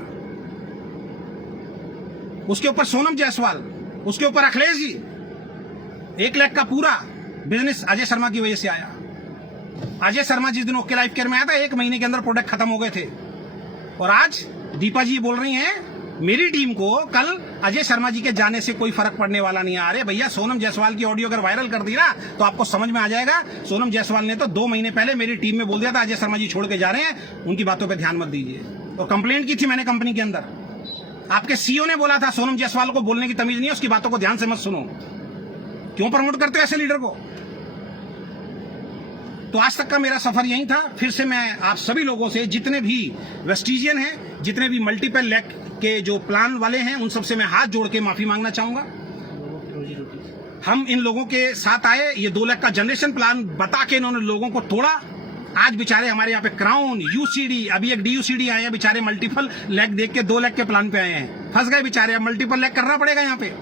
उसके ऊपर सोनम जायसवाल, उसके ऊपर अखिलेश जी। 1 लाख का पूरा बिजनेस अजय शर्मा की वजह से आया। अजय शर्मा जिस दिन ओके लाइफ केयर में आया था 1 महीने के अंदर प्रोडक्ट खत्म हो गए थे। और आज दीपा जी बोल रही हैं मेरी टीम को कल अजय शर्मा जी के जाने से कोई फर्क पड़ने वाला नहीं है। अरे भैया, सोनम जायसवाल की ऑडियो अगर वायरल कर दी ना तो आपको समझ में आ जाएगा। सोनम जायसवाल ने तो 2 महीने पहले मेरी टीम में बोल दिया था अजय शर्मा जी छोड़ के जा रहे हैं, उनकी बातों पे ध्यान मत दीजिए। और कंप्लेंट की थी मैंने कंपनी के अंदर। आपके सीईओ ने बोला था सोनम जायसवाल को बोलने की तमीज नहीं है, उसकी बातों को ध्यान से मत सुनो। क्यों प्रमोट करते हो ऐसे लीडर को? तो आज तक का मेरा सफर यही था। फिर से मैं आप सभी लोगों से, जितने भी वेस्टिजियन हैं, जितने भी मल्टीपल लेग के जो प्लान वाले हैं, उन सबसे मैं हाथ जोड़ के माफी मांगना चाहूंगा। हम इन लोगों के साथ आए, ये 2 लाख का जनरेशन प्लान बता के इन्होंने लोगों को तोड़ा। आज बेचारे हमारे यहाँ पे क्राउन, यूसीडी, अभी एक डीयूसीडी आए हैं, बेचारे मल्टीपल लेग देख के 2 लाख के प्लान पे आए हैं, फंस गए बेचारे। अब मल्टीपल लेग करना पड़ेगा यहाँ पे।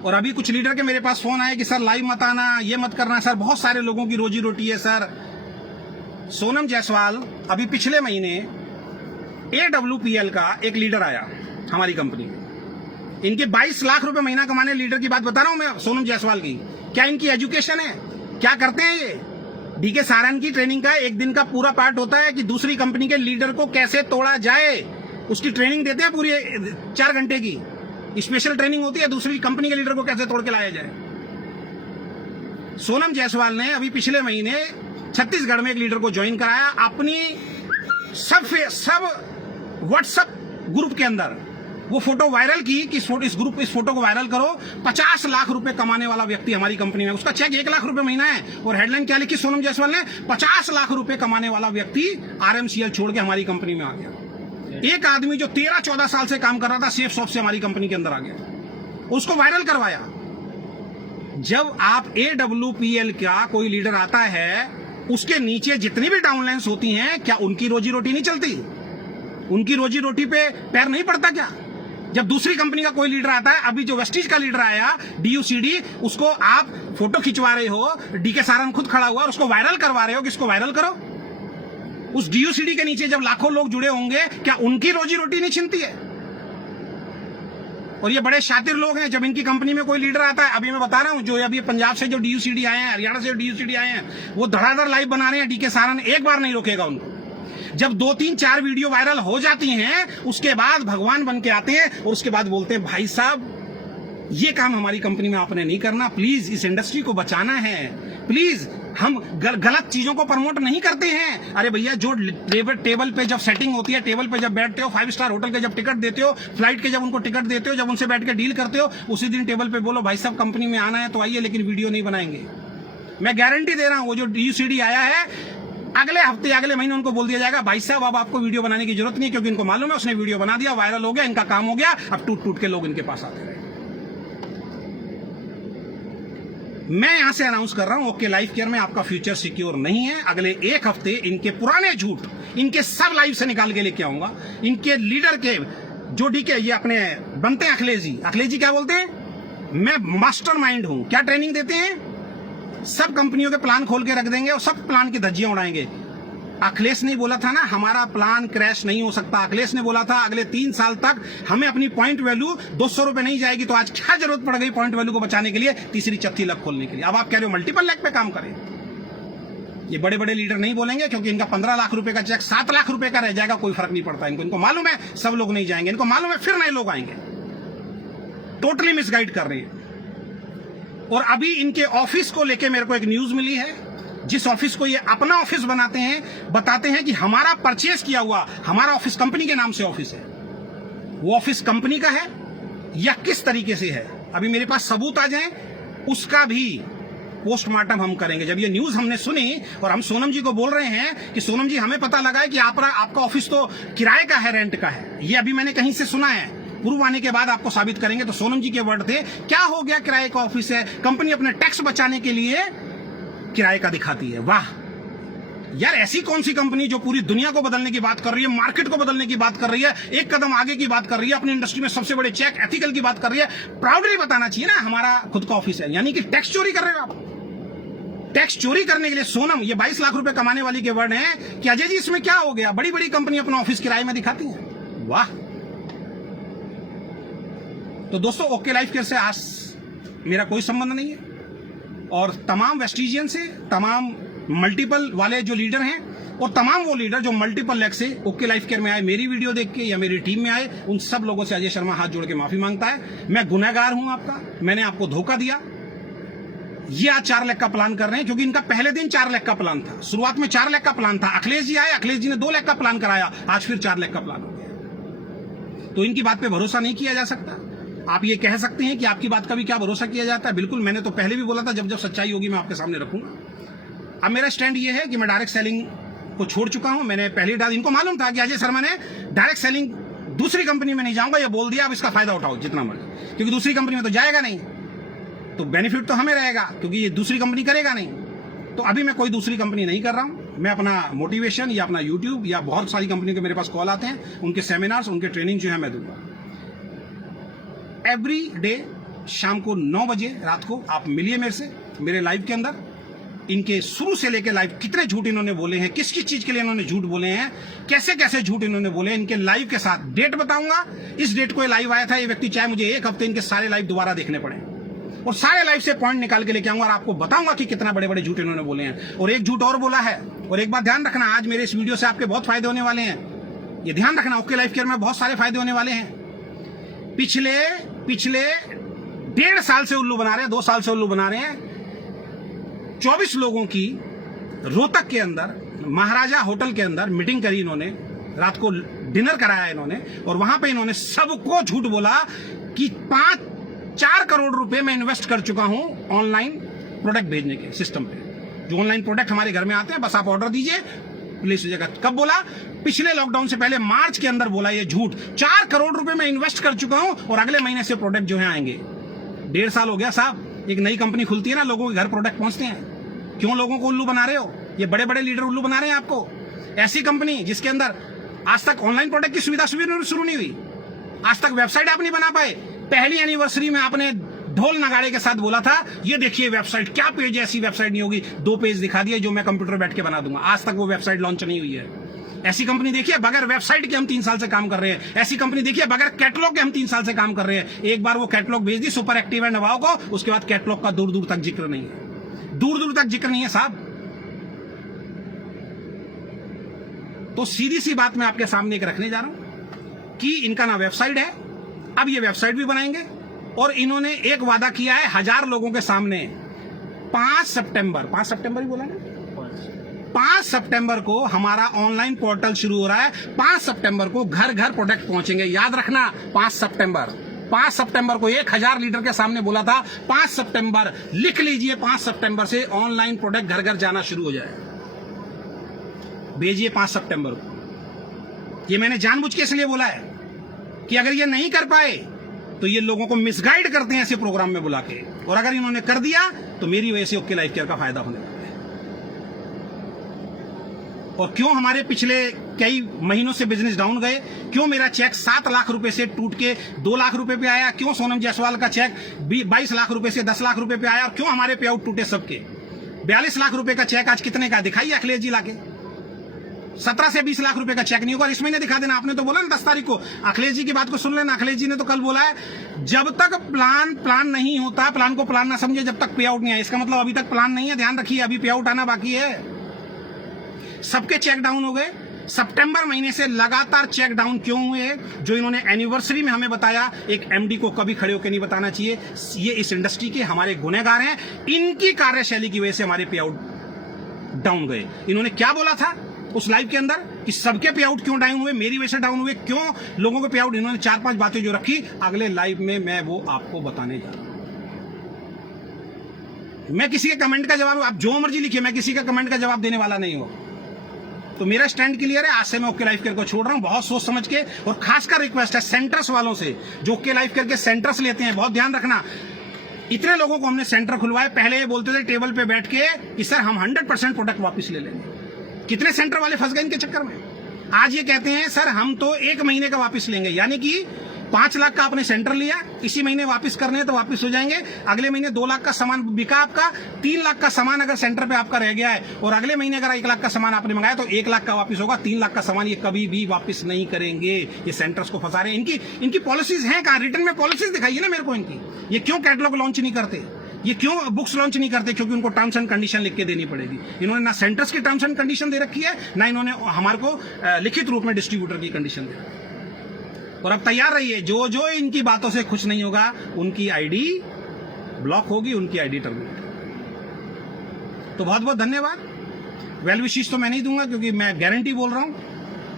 और अभी कुछ लीडर के मेरे पास फोन आए कि सर लाइव मत आना, ये मत करना। सर बहुत सारे लोगों की रोजी रोटी है सर। सोनम जायसवाल अभी पिछले महीने AWPL का एक लीडर आया हमारी कंपनी में। इनके 22 लाख रुपए महीना कमाने लीडर की बात बता रहा हूं मैं, सोनम जायसवाल की। क्या इनकी एजुकेशन है? क्या करते हैं ये? डीके सारन की ट्रेनिंग का 1 दिन का पूरा पार्ट होता है कि दूसरी कंपनी के लीडर को कैसे तोड़ा जाए, उसकी ट्रेनिंग देते हैं पूरी 4 घंटे की स्पेशल ट्रेनिंग होती है, दूसरी कंपनी के लीडर को कैसे तोड़ के लाया जाए। सोनम जायसवाल ने अभी पिछले महीने छत्तीसगढ़ में एक लीडर को ज्वाइन कराया अपनी सब व्हाट्सएप ग्रुप के अंदर। वो फोटो वायरल की कि इस फोटो को वायरल करो, 50 लाख रुपए कमाने वाला व्यक्ति हमारी कंपनी में, उसका चेक 1 लाख रुपए महीना है, और हेडलाइन क्या लिखी सोनम जायसवाल ने, 50 लाख रुपए कमाने वाला व्यक्ति आरएमसीएल छोड़ के हमारी कंपनी में आ गया। एक आदमी जो 13-14 साल से काम कर रहा था सेफ शॉप से हमारी कंपनी के अंदर आ गया, उसको वायरल करवाया। जब आप AWPL का कोई लीडर आता है, उसके नीचे जितनी भी डाउनलाइंस होती हैं, क्या उनकी रोजी रोटी नहीं चलती? उनकी रोजी रोटी पे पैर नहीं पड़ता क्या? जब दूसरी कंपनी का कोई लीडर आता है, अभी जो वेस्टीज का लीडर आया DUCD, उसको आप फोटो खिंचवा रहे हो, DK सारन खुद खड़ा हुआ और उसको वायरल करवा रहे हो कि इसको वायरल करो। उस DUCD के नीचे जब लाखों लोग जुड़े होंगे, क्या उनकी रोजी रोटी नहीं छिनती है? और ये बड़े शातिर लोग हैं, जब इनकी कंपनी में कोई लीडर आता है, अभी मैं बता रहा हूं, जो अभी पंजाब से जो DUCD आए हैं, हरियाणा से DUCD आए हैं, वो धड़ाधड़ लाइव बना रहे हैं, DK सारन एक बार नहीं रोकेगा उनको। जब 2-3-4 वीडियो वायरल हो जाती हैं, उसके बाद भगवान बन के आते हैं और उसके बाद बोलते हैं भाई साहब ये काम हमारी कंपनी में आपने नहीं करना, प्लीज इस इंडस्ट्री को बचाना है, प्लीज हम गलत चीजों को प्रमोट नहीं करते हैं। अरे भैया, जो टेबल पे जब सेटिंग होती है, टेबल पे जब बैठते हो, 5 स्टार होटल के जब टिकट देते हो, फ्लाइट के जब उनको टिकट देते हो, जब उनसे बैठ के डील करते हो, उसी दिन टेबल पे बोलो भाई साहब कंपनी में आना है तो आइए, लेकिन वीडियो नहीं बनाएंगे। मैं गारंटी दे रहा हूं, वो जो DUCD आया है, अगले हफ्ते अगले महीने उनको बोल दिया जाएगा भाई साहब अब आपको वीडियो बनाने की जरूरत नहीं है, क्योंकि इनको मालूम है उसने वीडियो बना दिया, वायरल हो गया, इनका काम हो गया, अब टूट टूट के लोग इनके पास आते रहे। मैं यहां से अनाउंस कर रहा हूं, ओके लाइफ केयर में आपका फ्यूचर सिक्योर नहीं है। अगले 1 हफ्ते इनके पुराने झूठ, इनके सब लाइव से निकाल के लेके आऊंगा। इनके लीडर के जो DK ये अपने बनते हैं अखिलेश जी क्या बोलते हैं, मैं मास्टरमाइंड हूं। क्या ट्रेनिंग देते हैं, सब कंपनियों के प्लान खोल के रख देंगे और सब प्लान की धज्जियां उड़ाएंगे। अखिलेश ने बोला था ना हमारा प्लान क्रैश नहीं हो सकता, अखिलेश ने बोला था अगले 3 साल तक हमें अपनी पॉइंट वैल्यू 200 रुपए नहीं जाएगी, तो आज क्या जरूरत पड़ गई पॉइंट वैल्यू को बचाने के लिए, तीसरी चौथी लैब खोलने के लिए। अब आप कह रहे हो मल्टीपल लैब पे काम करें। ये बड़े बड़े लीडर नहीं बोलेंगे, क्योंकि इनका 15 लाख रुपए का चेक 7 लाख रुपए का रह जाएगा, कोई फर्क नहीं पड़ता इनको मालूम है सब लोग नहीं जाएंगे, इनको मालूम है फिर नए लोग आएंगे। टोटली मिसगाइड कर रही है। और अभी इनके ऑफिस को लेके मेरे को एक न्यूज मिली है, जिस ऑफिस को ये अपना ऑफिस बनाते हैं, बताते हैं कि हमारा परचेज किया हुआ हमारा ऑफिस कंपनी के नाम से ऑफिस है, वो ऑफिस कंपनी का है या किस तरीके से है, अभी मेरे पास सबूत आ जाए उसका भी पोस्टमार्टम हम करेंगे। जब ये न्यूज हमने सुनी और हम सोनम जी को बोल रहे हैं कि सोनम जी हमें पता लगा है कि आपका ऑफिस तो किराए का है, रेंट का है, ये अभी मैंने कहीं से सुना है, प्रूव आने के बाद आपको साबित करेंगे। तो सोनम जी के वर्ड थे, क्या हो गया किराए का ऑफिस है, कंपनी अपने टैक्स बचाने के लिए किराए का दिखाती है। वाह यार, ऐसी कौन सी कंपनी जो पूरी दुनिया को बदलने की बात कर रही है, मार्केट को बदलने की बात कर रही है, एक कदम आगे की बात कर रही है, अपनी इंडस्ट्री में सबसे बड़े चेक एथिकल की बात कर रही है, प्राउडली बताना चाहिए ना हमारा खुद का ऑफिस है। यानी कि टैक्स चोरी कर रहे हो आप। टैक्स चोरी करने के लिए सोनम, ये 22 लाख रुपए कमाने वाली के वर्ड हैं कि अजय जी इसमें क्या हो गया, बड़ी बड़ी कंपनी अपना ऑफिस किराए में दिखाती है। वाह। तो दोस्तों, ओके लाइफ केयर से आज मेरा कोई संबंध नहीं है, और तमाम वेस्टिजियन से, तमाम मल्टीपल वाले जो लीडर हैं और तमाम वो लीडर जो मल्टीपल लेग से ओके लाइफ केयर में आए, मेरी वीडियो देख के या मेरी टीम में आए, उन सब लोगों से अजय शर्मा हाथ जोड़ के माफी मांगता है। मैं गुनहगार हूं आपका, मैंने आपको धोखा दिया। ये आज 4 लाख का प्लान कर रहे हैं, क्योंकि इनका पहले दिन 4 लाख का प्लान था, शुरुआत में 4 लाख का प्लान था। अखिलेश जी आए, अखिलेश जी ने 2 लाख का प्लान कराया, आज फिर 4 लाख का प्लान हो गया। तो इनकी बात पे भरोसा नहीं किया जा सकता। आप ये कह सकते हैं कि आपकी बात का भी क्या भरोसा किया जाता है, बिल्कुल, मैंने तो पहले भी बोला था, जब जब सच्चाई होगी मैं आपके सामने रखूंगा। अब मेरा स्टैंड ये है कि मैं डायरेक्ट सेलिंग को छोड़ चुका हूं। मैंने पहली डाल, इनको मालूम था कि अजय शर्मा ने डायरेक्ट सेलिंग दूसरी कंपनी में नहीं जाऊंगा, ये बोल दिया, अब इसका फायदा उठाओ जितना मर्जी, क्योंकि दूसरी कंपनी में तो जाएगा नहीं, तो बेनिफिट तो हमें रहेगा, क्योंकि ये दूसरी कंपनी करेगा नहीं। तो अभी मैं कोई दूसरी कंपनी नहीं कर रहा हूं। मैं अपना मोटिवेशन या अपना यूट्यूब या बहुत सारी कंपनी के मेरे पास कॉल आते हैं, उनके सेमिनार्स, उनके ट्रेनिंग जो है मैं दूंगा। एवरी डे शाम को 9 बजे रात को आप मिलिए मेरे से, मेरे लाइव के अंदर। इनके शुरू से लेकर लाइव कितने झूठ इन्होंने बोले हैं, किस किस चीज के लिए इन्होंने झूठ बोले हैं, कैसे कैसे झूठ इन्होंने बोले हैं, इनके लाइव के साथ डेट बताऊंगा। इस डेट को ये लाइव आया था ये व्यक्ति, चाहे मुझे 1 हफ्ते इनके सारे लाइव दोबारा देखने पड़े, और सारे लाइव से पॉइंट निकाल के लेके आऊंगा और आपको बताऊंगा कि कितना बड़े बड़े झूठ इन्होंने बोले हैं। और एक झूठ और बोला है, और एक बात ध्यान रखना, आज मेरे इस वीडियो से आपके बहुत फायदे होने वाले हैं, ये ध्यान रखना। ओके लाइफ केयर में बहुत सारे फायदे होने वाले हैं। पिछले 1.5 साल से उल्लू बना रहे हैं, 2 साल से उल्लू बना रहे हैं। 24 लोगों की रोहतक के अंदर महाराजा होटल के अंदर मीटिंग करी इन्होंने, रात को डिनर कराया इन्होंने, और वहां पे इन्होंने सबको झूठ बोला कि 4 करोड़ रुपए मैं इन्वेस्ट कर चुका हूं ऑनलाइन प्रोडक्ट भेजने के सिस्टम पे। जो ऑनलाइन प्रोडक्ट हमारे घर में आते हैं, बस आप ऑर्डर दीजिए, प्लीज लीजिएगा। कब बोला? पिछले लॉकडाउन से पहले मार्च के अंदर बोला ये झूठ। 4 करोड़ रुपए मैं इन्वेस्ट कर चुका हूं और अगले महीने से प्रोडक्ट जो है आएंगे। 1.5 साल हो गया साहब। एक नई कंपनी खुलती है ना, लोगों के घर प्रोडक्ट पहुंचते हैं। क्यों लोगों को उल्लू बना रहे हो? ये बड़े बड़े लीडर उल्लू बना रहे हैं आपको। ऐसी कंपनी जिसके अंदर आज तक ऑनलाइन प्रोडक्ट की सुविधा शुरू नहीं हुई, आज तक वेबसाइट आप नहीं बना पाए। पहली एनिवर्सरी में आपने ढोल नगाड़े के साथ बोला था, ये देखिए वेबसाइट, क्या पेज, ऐसी वेबसाइट नहीं होगी। 2 पेज दिखा दिए जो मैं कंप्यूटर बैठ के बना दूंगा। आज तक वो वेबसाइट लॉन्च नहीं हुई है। ऐसी कंपनी देखिए बगैर वेबसाइट के हम 3 साल से काम कर रहे हैं। ऐसी कंपनी देखिए बगैर कैटलॉग के हम 3 साल से काम कर रहे हैं। एक बार वो कैटलॉग भेज दी सुपर एक्टिव एंड नवाओ को, उसके बाद कैटलॉग का दूर दूर तक जिक्र नहीं है, दूर दूर तक जिक्र नहीं है साहब। तो सीधी सी बात मैं आपके सामने एक रखने जा रहा हूं कि इनका ना वेबसाइट है, अब ये वेबसाइट भी बनाएंगे, और इन्होंने एक वादा किया है 1000 लोगों के सामने। 5 सितंबर ही बोला ना, 5 सितंबर को हमारा ऑनलाइन पोर्टल शुरू हो रहा है। 5 सितंबर को घर घर प्रोडक्ट पहुंचेंगे। याद रखना, 5 सितंबर को 1000 लीडर के सामने बोला था। 5 सितंबर लिख लीजिए, 5 सितंबर से ऑनलाइन प्रोडक्ट घर घर जाना शुरू हो जाए। भेजिए 5 सितंबर को। ये मैंने जानबूझ के इसलिए बोला है कि अगर ये नहीं कर पाए तो ये लोगों को मिसगाइड करते हैं ऐसे प्रोग्राम में बुला के, और अगर इन्होंने कर दिया तो मेरी वजह से ओके लाइफ केयर का फायदा होने वाला है। और क्यों हमारे पिछले कई महीनों से बिजनेस डाउन गए, क्यों मेरा चेक 7 लाख रुपए से टूट के 2 लाख रुपए पे आया, क्यों सोनम जायसवाल का चेक 22 लाख रुपए से 10 लाख रुपए पे आया, और क्यों हमारे पे आउट टूटे सबके। 42 लाख रुपए का चेक आज कितने का दिखाइए अखिलेश जी लाके। 17 से 20 लाख रुपए का चेक नहीं होगा, इस महीने दिखा देना। आपने तो बोला ना 10 तारीख को, अखिलेश जी की बात को सुन लेना। अखिलेश जी ने तो कल बोला है, जब तक प्लान नहीं होता, प्लान को प्लान ना समझे जब तक पे आउट नहीं आए। इसका मतलब अभी तक प्लान नहीं है, ध्यान रखिए, अभी पे आउट आना बाकी है। सबके चेक डाउन हो गए। सितंबर महीने से लगातार चेक डाउन क्यों हुए? जो इन्होंने एनिवर्सरी में हमें बताया, एक एमडी को कभी खड़े होकर नहीं बताना चाहिए। ये इस इंडस्ट्री के हमारे गुनहगार हैं, इनकी कार्यशैली की वजह से हमारे पे आउट डाउन गए। इन्होंने क्या बोला था उस लाइव के अंदर कि सबके पे आउट क्यों डाउन हुए, मेरी वजह से डाउन हुए, क्यों लोगों के पे आउट। इन्होंने 4-5 बातें जो रखी, अगले लाइव में मैं वो आपको बताने जा रहा हूं। मैं किसी के कमेंट का जवाब, आप जो मर्जी लिखिए, मैं किसी का कमेंट का जवाब देने वाला नहीं हूं। तो मेरा स्टैंड क्लियर है। आज से मैं ओके लाइफ केयर को छोड़ रहा हूं, बहुत सोच समझ के। और खासकर रिक्वेस्ट है सेंटर्स वालों से, जो ओके लाइफ केयर के सेंटर्स लेते हैं, बहुत ध्यान रखना। इतने लोगों को हमने सेंटर खुलवाए, पहले ये बोलते थे टेबल पे बैठ के कि सर हम 100% प्रोडक्ट वापस ले लेंगे। कितने सेंटर वाले फंस गए इनके चक्कर में। आज ये कहते हैं सर हम तो 1 महीने का वापस लेंगे, यानी कि 5 लाख का आपने सेंटर लिया, इसी महीने वापस करने हैं तो वापस हो जाएंगे। अगले महीने 2 लाख का सामान बिका आपका, 3 लाख का सामान अगर सेंटर पे आपका रह गया है, और अगले महीने अगर 1 लाख का सामान आपने मंगाया तो 1 लाख का वापस होगा। 3 लाख का सामान ये कभी भी वापस नहीं करेंगे। ये सेंटर्स को फंसा रहे हैं। इनकी पॉलिसीज हैं कहां? रिटर्न में पॉलिसीज दिखाइए ना मेरे को इनकी। ये क्यों कैटलॉग लॉन्च नहीं करते, ये क्यों बुक्स लॉन्च नहीं करते? क्योंकि उनको टर्म्स एंड कंडीशन लिख के देनी पड़ेगी। इन्होंने ना सेंटर्स की टर्म्स एंड कंडीशन दे रखी है, ना इन्होंने हमारे को लिखित रूप में डिस्ट्रीब्यूटर की कंडीशन दे रखी है। और अब तैयार रहिए, जो जो इनकी बातों से खुश नहीं होगा उनकी आईडी ब्लॉक होगी, उनकी आईडी टर्मिनेट। तो बहुत बहुत धन्यवाद। वेल विशेष तो मैं नहीं दूंगा, क्योंकि मैं गारंटी बोल रहा हूं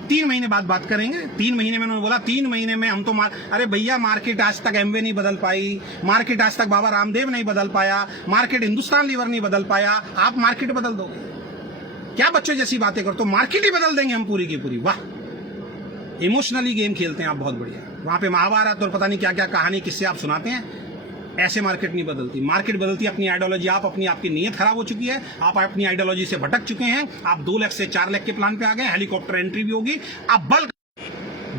3 महीने बाद बात करेंगे। 3 महीने में उन्होंने बोला 3 महीने में हम तो अरे भैया, मार्केट आज तक एमवे नहीं बदल पाई, मार्केट आज तक बाबा रामदेव नहीं बदल पाया, मार्केट हिंदुस्तान लीवर नहीं बदल पाया, आप मार्केट बदल दोगे क्या? बच्चों जैसी बातें करो, तो मार्केट ही बदल देंगे हम पूरी की पूरी। वाह, इमोशनली गेम खेलते हैं आप, बहुत बढ़िया। वहां पे महाभारत और पता नहीं क्या क्या कहानी किससे आप सुनाते हैं। ऐसे मार्केट नहीं बदलती। मार्केट बदलती है अपनी आइडियोलॉजी। आप अपनी आपकी नीयत खराब हो चुकी है, आप अपनी आइडियोलॉजी से भटक चुके हैं। आप 2 लाख से 4 लाख के प्लान पे आ गए। हेलीकॉप्टर एंट्री भी होगी, आप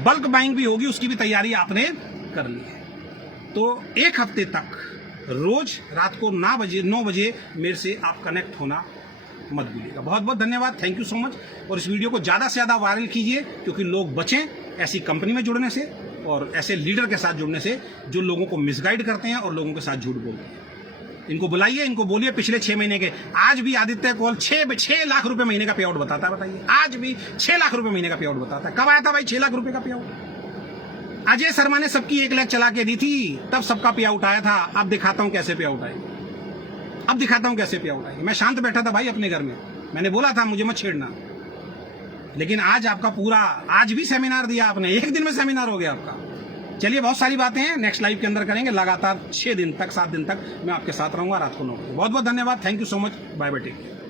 बल्क बाइंग भी होगी, उसकी भी तैयारी आपने कर ली है। तो 1 हफ्ते तक रोज रात को 9 बजे मेरे से आप कनेक्ट होना मत भूलिएगा। बहुत बहुत धन्यवाद, थैंक यू सो मच। और इस वीडियो को ज़्यादा से ज़्यादा वायरल कीजिए, क्योंकि लोग बचें ऐसी कंपनी में जुड़ने से और ऐसे लीडर के साथ जुड़ने से जो लोगों को मिसगाइड करते हैं और लोगों के साथ झूठ बोलते हैं। इनको बुलाइए, इनको बोलिए पिछले 6 महीने के। आज भी आदित्य कॉल 6 लाख रुपए महीने का पे आउट बताता है। बताइए, आज भी 6 लाख रुपए महीने का पे आउट बताता है। कब आया था भाई 6 लाख रुपए का पे आउट? अजय शर्मा ने सबकी 1 लाख चला के दी थी, तब सबका पे आउट आया था। अब दिखाता हूं कैसे पे आउट आएगी, अब दिखाता हूं कैसे पे आउट आएगी। मैं शांत बैठा था भाई अपने घर में, मैंने बोला था मुझे मत छेड़ना। लेकिन आज आपका पूरा, आज भी सेमिनार दिया आपने, एक दिन में सेमिनार हो गया आपका। चलिए, बहुत सारी बातें हैं, नेक्स्ट लाइव के अंदर करेंगे। लगातार 6 दिन तक, 7 दिन तक मैं आपके साथ रहूंगा, रात को 9 बजे। बहुत बहुत धन्यवाद, thank you so much, bye bye, take care.